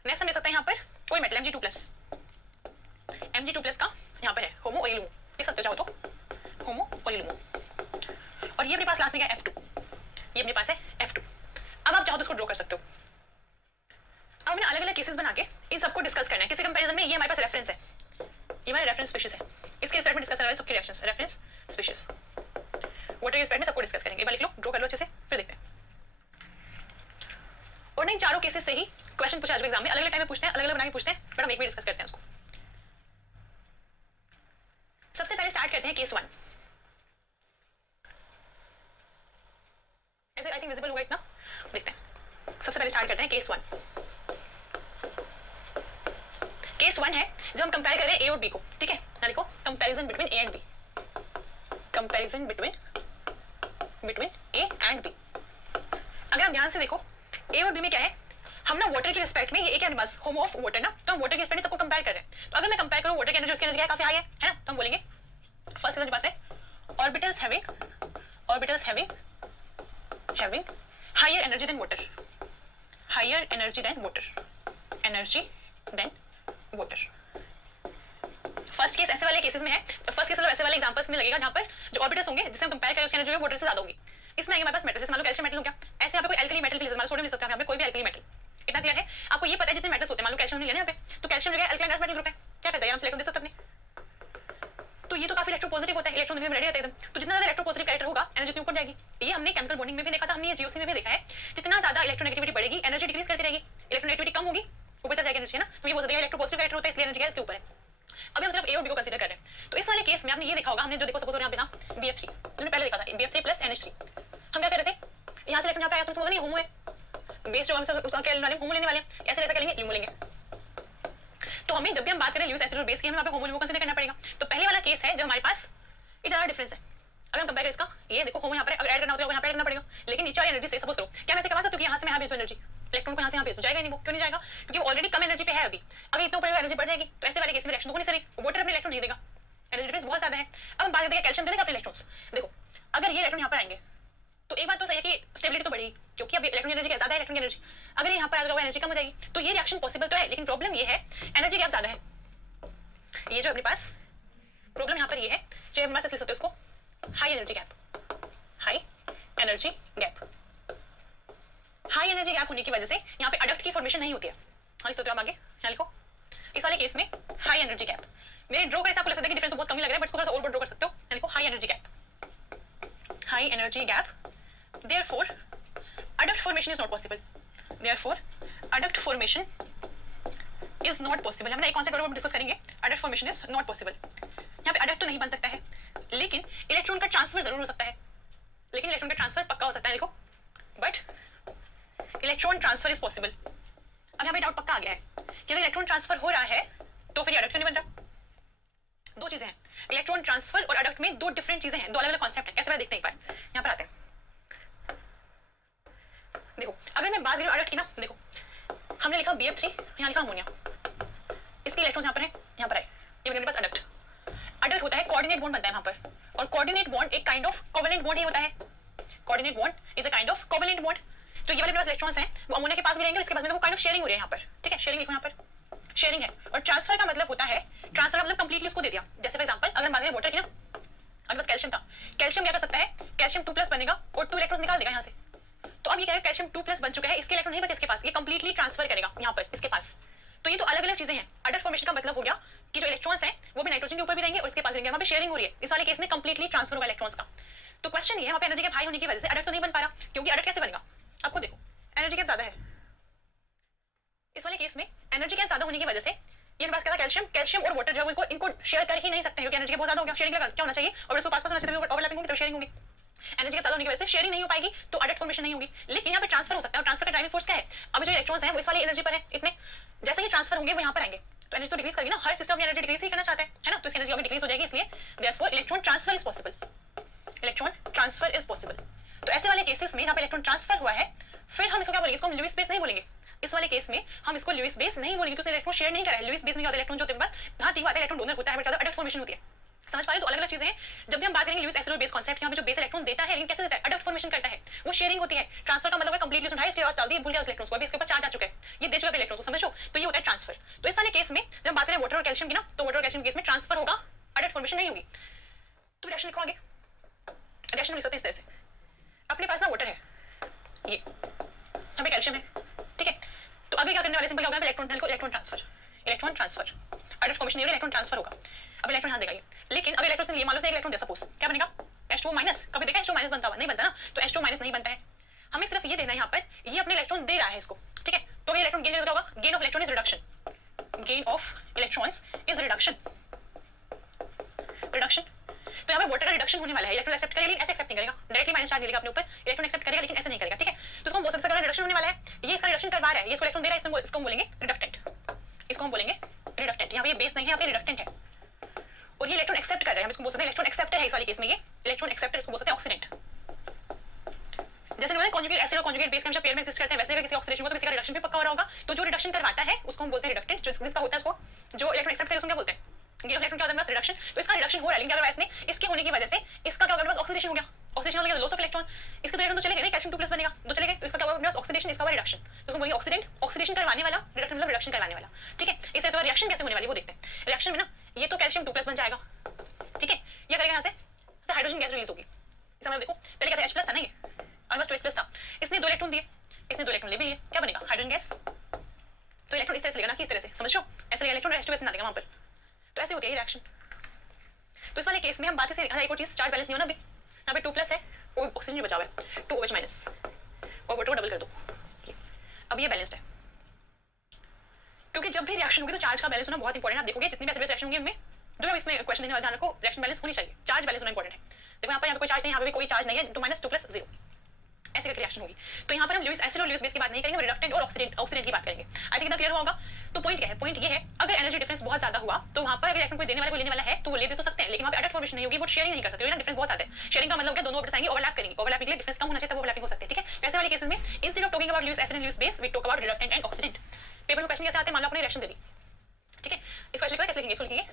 नेक्स्ट हम ले सकते हैं यहाँ पर कोई मेटल Mg2+, Mg2+ का यहाँ पर है होमो और लूमो, लिख सकते हो चाहो तो होमो और लूमो। और ये अपने पास लास्ट में क्या है F2, ये अपने पास है F2। अब आप चाहो तो इसको ड्रॉ कर सकते हो। अब हमने अलग अलग केसेस बना के इन सबको डिस्कस करना है किसी कंपैरिजन में। ये हमारे पास रेफरेंस है, ये हमारा रेफरेंस स्पीशीज है, इसके रिजल्ट में डिस्कस करने वाले सबके रिएक्शंस, रेफरेंस स्पीशीज वाटर के रिजल्ट में सबको डिस्कस करेंगे। एक बार लिख लो, ड्रॉ कर लो अच्छे से, फिर देखते हैं। और नहीं, चारों केसेस से ही क्वेश्चन पूछा आज एग्जाम में, अलग अलग टाइम में पूछते हैं, अलग अलग बना के पूछते हैं, बट हम एक बार डिस्कस करते हैं उसको। सबसे पहले स्टार्ट करते हैं केस 1। ऐसे आई थिंक विजिबल होगा इतना, देखते हैं। सबसे पहले स्टार्ट करते हैं केस 1। केस 1 है जब हम कंपेयर कर रहे हैं ए और बी को, ठीक है। यहाँ लिखो comparison between A and B, comparison between A and B. अगर आप ध्यान से देखो ए और बी में क्या है, हम ना वाटर के रिस्पेक्ट में, ये एक है बस होमो ऑफ वाटर ना, तो हम वाटर के रिस्पेक्ट में सबको कंपेयर कर रहे हैं। तो अगर मैं कंपेयर करूं वाटर की एनर्जी, उसकी एनर्जी काफी हाई है ना, तो हम बोलेंगे फर्स्ट हमारे पास है orbitals having higher energy than water, higher energy than water, energy than water. First case ऐसे वाले केसेस में है, तो फर्स्ट केस मतलब ऐसे वाले एग्जांपल्स में लगेगा जहां पर जो ऑर्बिटल्स होंगे जिससे हम कंपेयर करें उसकी एनर्जी वाटर से ज्यादा होगी। इसमें आएगा हमारे पास मेटल, जैसे मान लो कैल्शियम मेटल हो गया, ऐसे यहाँ पे कोई एल्कली मेटल भी, मान लो सोडियम ले सकते हैं यहाँ पे, कोई भी एल्कली मेटल। इतना क्लियर है आपको, ये पता है जितने मेटल्स होते हैं, मान लो कैल्शियम नहीं लेना यहाँ पे, तो कैल्शियम जो है एल्कलाइन मेटल ग्रुप है, क्या करता है हम इलेक्ट्रॉन दे सकते हैं अपने, तो ये तो काफी इलेक्ट्रोपॉजिटिव होता है, इलेक्ट्रॉन देने में रेडी रहता है एकदम। तो जितना ज्यादा इलेक्ट्रोपॉजिटिव कैरेक्टर होगा एनर्जी उतनी ऊपर जाएगी। ये हमने केमिकल बॉन्डिंग में भी देखा था, हमने ये जीओसी में भी देखा है, जितना ज्यादा इलेक्ट्रोनेगेटिविटी बढ़ेगी एनर्जी डिक्रीज करती रहेगी, इलेक्ट्रोनेगेटिविटी कम होगी ऊपर तक जाएगी एनर्जी, है ना। तो ये बोल सकते हैं इलेक्ट्रोपॉजिटिव कैरेक्टर होता है इसलिए एनर्जी गैस के ऊपर है। अभी हम सिर्फ ए और बी को कंसीडर कर रहे हैं। तो इस वाले केस में आपने ये देखा होगा, हमने जो देखो सपोज यहाँ पे ना BF3 हमने पहले देखा था BF3 प्लस NH3, हम क्या कर रहे थे यहाँ से इलेक्ट्रॉन यहाँ पे आया, तुमसे बोला नहीं होमो है बेस जो हम सब उसका क्या लेने वाले होमो लेने वाले हैं, ऐसे कैसे लेंगे LUMO लेंगे। तो हमें जब भी हम बात करें ल्यूइस एसिड और बेस की हमें वहाँ पे होमो LUMO कंसीडर करना पड़ेगा। तो पहले वाला केस है जब हमारे पास इतना डिफरेंस है, अगर हम कंपेयर करें इसका, ये देखो होमो यहाँ पर अगर ऐड करना होता है यहाँ पे ऐड करना पड़ेगा, लेकिन नीचे वाली एनर्जी से सपोज करो क्या मैं ऐसे करवा सकता हूँ कि यहाँ से मैं यहाँ भेज दूँ एनर्जी, इलेक्ट्रॉन को यहाँ से यहाँ भेज दूँ, जाएगा नहीं, वो क्यों नहीं जाएगा, क्योंकि वो ऑलरेडी कम एनर्जी पे है अभी, अभी इतना ऊपर एनर्जी बढ़ जाएगी। तो ऐसे वाले केस में रिएक्शन तो हो नहीं सकती, वाटर अपने इलेक्ट्रॉन नहीं देगा, एनर्जी डिफरेंस बहुत ज्यादा है। अब हम बात करते हैं कैल्शियम दे देगा अपने इलेक्ट्रॉन्स। देखो अगर ये इलेक्ट्रॉन यहाँ पर आएंगे तो एक बात तो सही है कि स्टेबिलिटी तो बढ़ेगी, क्योंकि अब इलेक्ट्रॉन एनर्जी ज्यादा है, इलेक्ट्रॉन एनर्जी अगर यहाँ पर आएगा एनर्जी कम हो जाएगी, तो ये रिएक्शन पॉसिबल तो है, लेकिन प्रॉब्लम ये है एनर्जी गैप ज्यादा है। ये जो अपने पास प्रॉब्लम यहाँ पर ये है जो हम लिख सकते हैं उसको high energy gap, high energy gap. High energy gap होने की वजह से यहाँ पे अडक्ट की फॉर्मेशन नहीं होती है। हाँ लिख सकते हो आप आगे, यहाँ लिखो इस वाले केस में हाई एनर्जी गैप, मेरे ड्रॉ करने से आपको लग सकता है कि डिफरेंस तो बहुत कम ही लग रहा है, बट थोड़ा सा और ड्रॉ कर सकते हो। यहाँ लिखो high energy gap, high energy gap, therefore adduct formation is not possible, therefore adduct formation is not possible. हम एक कॉन्सेप्ट और डिस्कस करेंगे, adduct formation is not possible. यहाँ पे अडक्ट तो नहीं बन सकता है, लेकिन इलेक्ट्रॉन का ट्रांसफर जरूर हो सकता है, लेकिन इलेक्ट्रॉन का ट्रांसफर पक्का हो सकता है, देखो but electron transfer is possible. अब यहाँ पे डाउट पक्का आ गया है कि अगर इलेक्ट्रॉन ट्रांसफर हो रहा है तो फिर अडक्ट क्यों नहीं बन रहा। दो चीजें हैं, इलेक्ट्रॉन ट्रांसफर और अडक्ट में दो डिफरेंट चीजें हैं, दो अलग अलग कॉन्सेप्ट है। कैसे पहले देखते हैं एक बार, यहाँ पर आते हैं। देखो अगर मैं बात करूँ अडक्ट की ना, देखो हमने लिखा BF3, यहाँ लिखा अमोनिया, इसके इलेक्ट्रॉन यहाँ पर है, यहाँ पर है, ये मेरे पास अडक्ट। अडक्ट होता है कोऑर्डिनेट बॉन्ड बनता है यहाँ पर, और कोऑर्डिनेट बॉन्ड एक काइंड ऑफ कोवेलेंट बॉन्ड ही होता है। Coordinate bond is a kind of covalent bond. तो ये वाले मेरे पास इलेक्ट्रॉन्स हैं वो अमोनिया के पास भी रहेंगे, इसके पास में काइंड ऑफ शेयरिंग हो रही है यहाँ पर, ठीक है, शेयरिंग लिखो यहाँ पर, शेयरिंग है। और ट्रांसफर का मतलब होता है, ट्रांसफर मतलब कंप्लीटली उसको दे दिया। जैसे फॉर एग्जांपल अगर बात करें वाटर की ना, अगर बस कैल्शियम था, कैल्शियम क्या कर सकता है, कैल्शियम 2+ बनेगा और 2 इलेक्ट्रॉन्स निकाल देगा यहाँ से। तो अब ये क्या है, कैल्शियम 2+ बन चुका है, इसके इलेक्ट्रॉन नहीं बचे इसके पास, ये कंप्लीटली ट्रांसफर करेगा यहाँ पर इसके पास। तो ये तो अलग अलग चीजें हैं। अडक्ट फॉर्मेशन का मतलब हो गया कि जो इलेक्ट्रॉन्स हैं वो भी नाइट्रोजन के ऊपर भी रहेंगे और इसके पास रहेंगे, वहां पे शेयरिंग हो रही है। इस वाले केस में कंप्लीटली ट्रांसफर होगा इलेक्ट्रॉन्स का। तो क्वेश्चन ये है वहां पे एनर्जी गैप हाई होने की वजह से अडक्ट तो नहीं बन पा रहा, क्योंकि अडक्ट कैसे बनेगा, आपको देखो एनर्जी गैप ज्यादा है। इस वाले केस में एनर्जी गैप ज्यादा होने की वजह से ये पास क्या था, कैल्शियम और वाटर जो है इनको शेयर कर ही नहीं सकते, क्योंकि एनर्जी बहुत ज्यादा हो गया। शेयरिंग क्या होना चाहिए, और उसको पास होना चाहिए, ओवरलैपिंग होगी तो शेयरिंग होगी। एनर्जी ज्यादा होने की वजह से शेयरिंग नहीं हो पाएगी, तो अडक्ट फॉर्मेशन नहीं होगी। लेकिन यहाँ पे ट्रांसफर हो सकता है, और ट्रांसफर का ड्राइविंग फोर्स क्या है, अभी जो इलेक्ट्रॉन्स हैं वो इस वाली एनर्जी पर है इतने, जैसे ही ट्रांसफर होंगे वो यहाँ पर आएंगे तो एनर्जी तो डिक्रीज करेगी ना, हर सिस्टम एनर्जी डिक्रीज ही करना चाहता है ना, तो इसकी एनर्जी अभी डिक्रीज हो जाएगी, इसलिए therefore electron transfer is possible, electron transfer is possible. तो ऐसे वाले केसेस में जहाँ पे इलेक्ट्रॉन ट्रांसफर हुआ है, फिर हम इसको क्या बोलेंगे, इसको हम लुईस बेस नहीं बोलेंगे। इस वाले केस में हम इसको लुईस बेस नहीं बोलेंगे, क्योंकि इलेक्ट्रॉन शेयर नहीं कर रहा है। लुईस बेस में क्या होता है, इलेक्ट्रॉन जो तेरे पास यहाँ तीन आते हैं, इलेक्ट्रॉन डोनर होता है, बट अडक्ट फॉर्मेशन होती है। समझ पा रहे, तो अलग अलग चीजें हैं। जब भी हम बात करेंगे लुईस एसिड और बेस कॉन्सेप्ट, यहाँ पे जो बेस इलेक्ट्रॉन देता है, लेकिन कैसे देता है, अडक्ट फॉर्मेशन करता है, वो शेयरिंग होती है। ट्रांसफर का मतलब है कंप्लीटली उठाया, इसके पास डाल दिया, भूल गया उस इलेक्ट्रॉन को, अभी इसके पास चार्ज आ चुका है, ये दे चुका है इलेक्ट्रॉन को, समझो। तो ये होता है ट्रांसफर। तो इस वाले केस में जब बात करें वाटर और कैल्शियम की ना, तो वाटर और कैल्शियम केस में ट्रांसफर होगा, अडक्ट फॉर्मेशन नहीं होगी। तो रिएक्शन लिखो आगे, रिएक्शन लिख सकते हैं इस तरह से, अपने पास ना वाटर है, ये यहाँ पे कैल्शियम है, ठीक है। तो अभी क्या करने वाले, सिंपल क्या होगा, electron transfer, electron transfer, adduct formation नहीं होगा, इलेक्ट्रॉन ट्रांसफर होगा। अब इलेक्ट्रॉन यहाँ देगा ये, लेकिन अगर इलेक्ट्रॉन लिए मान लो एक इलेक्ट्रॉन दे, सपोज क्या बनेगा, H2- कभी देखा H2- बनता हुआ, नहीं बनता ना, तो H2- नहीं बनता है। हमें सिर्फ ये देखना है यहाँ पर, ये अपने इलेक्ट्रॉन दे रहा है इसको, ठीक है। तो ये इलेक्ट्रॉन गेन क्या होगा, gain of electron is reduction, gain of electrons is reduction, reduction. तो यहाँ पे वाटर का रिडक्शन होने वाला है, इलेक्ट्रॉन एक्सेप्ट करेगा, लेकिन ऐसे एक्सेप्ट नहीं करेगा, डायरेक्टली माइनस चार्ज मिलेगा अपने ऊपर, इलेक्ट्रॉन एक्सेप्ट करेगा लेकिन ऐसे नहीं करेगा, ठीक है। तो इसको हम बोल सकते हैं रिडक्शन होने वाला है, ये इसका रिडक्शन करवा रहा है, ये इसको इलेक्ट्रॉन दे रहा है, इसको हम बोलेंगे रिडक्टेंट, इसको हम बोलेंगे रिडक्टेंट। यहाँ पे ये बेस नहीं है, यहाँ पे रिडक्टेंट है, और ये इलेक्ट्रॉन एक्सेप्ट कर रहा है, हम इसको बोल सकते हैं इलेक्ट्रॉन एक्सेप्टर है। इस वाले केस में ये इलेक्ट्रॉन एक्सेप्टर, इसको बोल सकते हैं ऑक्सीडेंट। जैसे बोलते हैं कॉन्जुगेट एसिड और कॉन्जुगेट बेस के हमेशा पेयर में एक्सिस्ट करते हैं, वैसे अगर किसी ऑक्सीडेशन हुआ तो किसी का रिडक्शन भी पक्का हो रहा होगा। तो जो रिडक्शन करवाता है उसको हम बोलते हैं रिडक्टेंट, जो जिसका होता है उसको, जो इलेक्ट्रॉन एक्सेप्ट करे उसको क्या बोलते हैं, ये इलेक्ट्रॉन क्या होता है रिडक्शन। तो इसका रिडक्शन हो रहा है, लेकिन अगर इसने इसके होने की वजह से इसका क्या होगा, ऑक्सीडेशन हो गया, ऑक्सीडेशन हो गया, लॉस ऑफ इलेक्ट्रॉन, इसके दो इलेक्ट्रॉन तो चले गए ना, कैल्शियम 2+ बनेगा, दो चले गए, तो इसका क्या होगा, ऑक्सीडेशन, इसका रिडक्शन। तो उसको बोलेंगे ऑक्सीडेंट, ऑक्सीडेशन करवाने वाला, रिडक्शन मतलब रिडक्शन करवाने वाला, ठीक है। इससे रिएक्शन कैसे होने वाली वो देखते हैं। रिएक्शन में ना ये तो कैल्शियम 2+ बन जाएगा, ठीक है, ये करेगा यहाँ से हाइड्रोजन गैस रिलीज होगी। इस समय देखो पहले क्या था, H+ था ना, ये ऑलमोस्ट H+ था, इसने 2 इलेक्ट्रॉन दिए, इसने 2 इलेक्ट्रॉन ले भी लिए, क्या बनेगा हाइड्रोजन गैस। तो इलेक्ट्रॉन इस तरह से लेगा ना कि इस तरह से, समझ लो, ऐसे इलेक्ट्रॉन H2 ना देगा वहां पर, तो ऐसे होती है रिएक्शन। तो इस वाले केस में हम बात से एक और चीज, चार्ज बैलेंस नहीं होना, अभी यहाँ पे 2+ है, ऑक्सीजन बचा हुआ है, 2OH- और वाटर को डबल कर दो, अब ये बैलेंस्ड है, क्योंकि जब भी रिएक्शन होगी तो चार्ज का बैलेंस होना बहुत इंपॉर्टेंट है। आप देखोगे जितनी भी एसिड बेस रिएक्शन होंगी उनमें जो भी इसमें क्वेश्चन देने वाला ध्यान रखो, रिएक्शन बैलेंस होनी चाहिए, चार्ज बैलेंस होना इंपॉर्टेंट है। देखो यहाँ पर कोई चार्ज नहीं, यहाँ पे भी कोई चार्ज नहीं है, 2 - 2 + 0 ऐसी करके रिएक्शन होगी। तो यहाँ पर हम लुईस एसिड और लुईस बेस की बात नहीं करेंगे, रिडक्टेंट और ऑक्सीडेंट की बात करेंगे। आई थिंक इतना क्लियर होगा। तो पॉइंट क्या है? पॉइंट ये है, अगर एनर्जी डिफरेंस बहुत ज्यादा हुआ तो वहाँ पर अगर रिएक्शन कोई देने वाला कोई लेने वाला है तो वो ले दे तो सकते हैं, लेकिन वहाँ पे एडट फॉर्मेशन नहीं होगी, वो शेयरिंग नहीं कर सकते। डिफरेंस बहुत आता है। शेयरिंग का मतलब क्या? दोनों ऑर्बिटल्स आएंगे, ओवरलैप करेंगे, ओवरलैपिंग के लिए डिफरेंस कम होना चाहिए तब ओवरलैपिंग हो सकते हैं। ठीक है, वैसे वाले केसेस में instead of talking about Lewis acid and Lewis base we talk about reductant and oxidant. Paper में क्वेश्चन कैसे आते हैं? मान लो आपने रिएक्शन दे दी, ठीक है, इसको एक्चुअली कैसे लिखेंगे? इसको लिखेंगे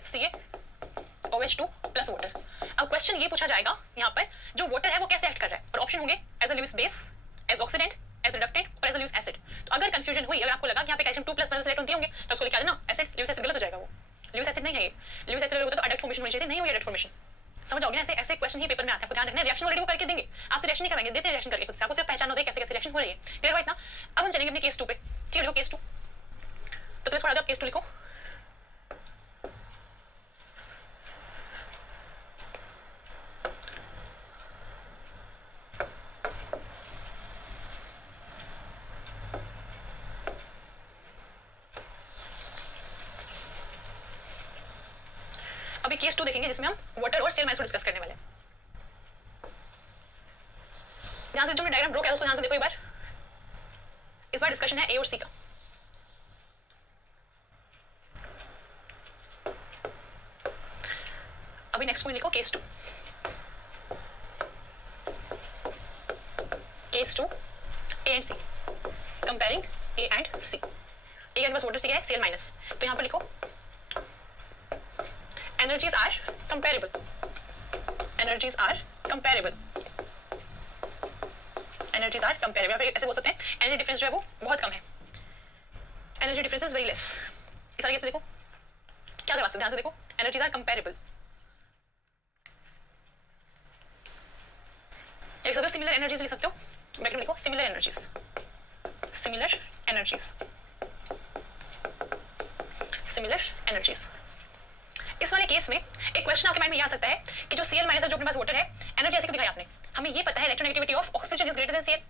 CaOH2 + वाटर। अब क्वेश्चन ये पूछा जाएगा यहाँ पर जो वाटर है वो कैसे एक्ट कर रहा है, और ऑप्शन होंगे as a Lewis base, as oxidant, as reductant और एज लुईस एसिड। तो अगर कंफ्यूजन हुई, अगर आपको लगा कि यहाँ पे कैल्शियम 2+ इलेक्ट्रॉन दिए होंगे तो उसको लिखा देना एसिड, लुईस एसिड गलत हो जाएगा। वो लुईस एसिड नहीं है, ये लुईस एसिड होता तो एडट फॉर्मेशन होनी चाहिए, नहीं हुई एडट फॉर्मेशन। समझ आओगे? ऐसे ऐसे क्वेश्चन ही पेपर में आते हैं, आपको ध्यान रखना है। रिएक्शन ऑलरेडी वो करके देंगे, आपसे रिएक्शन नहीं करवाएंगे, देते हैं रिएक्शन करके खुद से, आपको सिर्फ पहचान होता है कैसे कैसे रिएक्शन हो रही है। क्लियर हुआ इतना? अब हम चलेंगे अपने केस 2 पे। ठीक है, लिखो केस 2। तो प्लीज पढ़ा दो, आप केस 2 लिखो। अभी केस 2 देखेंगे जिसमें हम वाटर और सेल माइनस को डिस्कस करने वाले हैं। ध्यान से जो मैं डायग्राम ड्रॉ किया उसको ध्यान से देखो एक बार। इस बार डिस्कशन है ए और सी का। अभी नेक्स्ट पॉइंट लिखो case 2। Case 2 A and C, comparing A and C. A के पास वाटर, सी है सेल माइनस। तो यहाँ पर लिखो energies are comparable, energies are comparable, energies are comparable। फिर ऐसे बोल सकते हैं एनर्जी डिफरेंस जो है वो बहुत कम है, energy difference is very less. इस तरीके से देखो क्या करवा सकते हैं, ध्यान से देखो, एनर्जीज आर कंपेरेबल। लिख सकते हो सिमिलर एनर्जीज, लिख सकते हो, ब्रैकेट में लिखो similar energies, similar energies, similar energies. इस वाले केस में एक क्वेश्चन आपके माइंड में आ सकता है कि जो Cl- जो अपने पास वाटर है, एनर्जी ऐसे क्यों दिखाई आपने? हमें ये पता है electronegativity of oxygen is greater than Cl,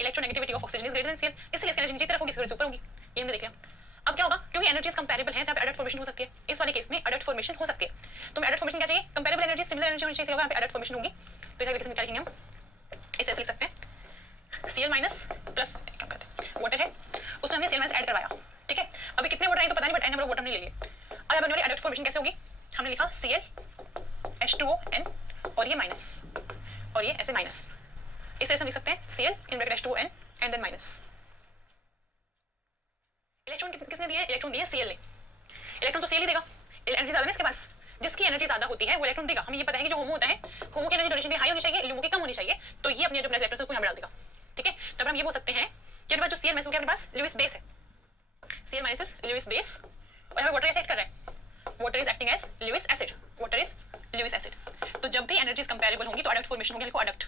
electronegativity of oxygen is greater than Cl, इसलिए इसकी एनर्जी नीचे तरफ होगी, इसकी ऊपर होगी। ये हमने देख लिया। अब क्या होगा? क्योंकि एनर्जीज कंपैरेबल है, जहां पे एडट फॉर्मेशन हो सकती है। इस वाले केस में एडट फॉर्मेशन हो सकती है। तो एडट फॉर्मेशन क्या चाहिए? कंपैरेबल एनर्जी, सिमिलर एनर्जी होनी चाहिए, यहाँ पे एडट फॉर्मेशन होगी। तो इस केस में क्या लिखेंगे हम? इसे लिख सकते हैं Cl- प्लस क्या करते हैं वाटर है, उसमें हमने Cl- ऐड करवाया। ठीक है, अभी कितने वाटर आए तो पता नहीं, but an number of water हमने ले लिए। अब बनने वाली एडट फॉर्मेशन कैसे होगी? हमने लिखा Cl और ये माइनस, और ये ऐसे माइनस, इस तरह से हम लिख सकते हैं Cl and then minus. Electron किसने दिए? इलेक्ट्रॉन दिए Cl ने। इलेक्ट्रॉन तो Cl ही देगा, एनर्जी ज्यादा है इसके पास। जिसकी एनर्जी ज्यादा होती है वो इलेक्ट्रॉन देगा। हमें ये पता है कि जो होमो होता है, होमो की एनर्जी डोनेशन हाई होनी चाहिए, लुमो की कम होनी चाहिए। तो ये अपने जो इलेक्ट्रॉन है उसको यहाँ पे डाल देगा। ठीक है, तो हम ये बोल सकते हैं कि अपने पास जो Cl- है अपने पास लुईस बेस है, Cl- लुईस बेस, और यहाँ पे वाटर कैसे एक्ट कर रहा है? Water is acting as Lewis acid, water is Lewis acid. तो जब भी एनर्जीज कंपैरेबल होंगी तो एडक्ट फॉर्मेशन होगी, लिखो एडक्ट,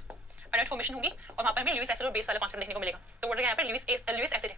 एडक्ट फॉर्मेशन होगी, और वहां पर हमें लुईस एसिड और बेस वाला कांसेप्ट देखने को मिलेगा। तो वाटर यहाँ पर लुईस एसिड है।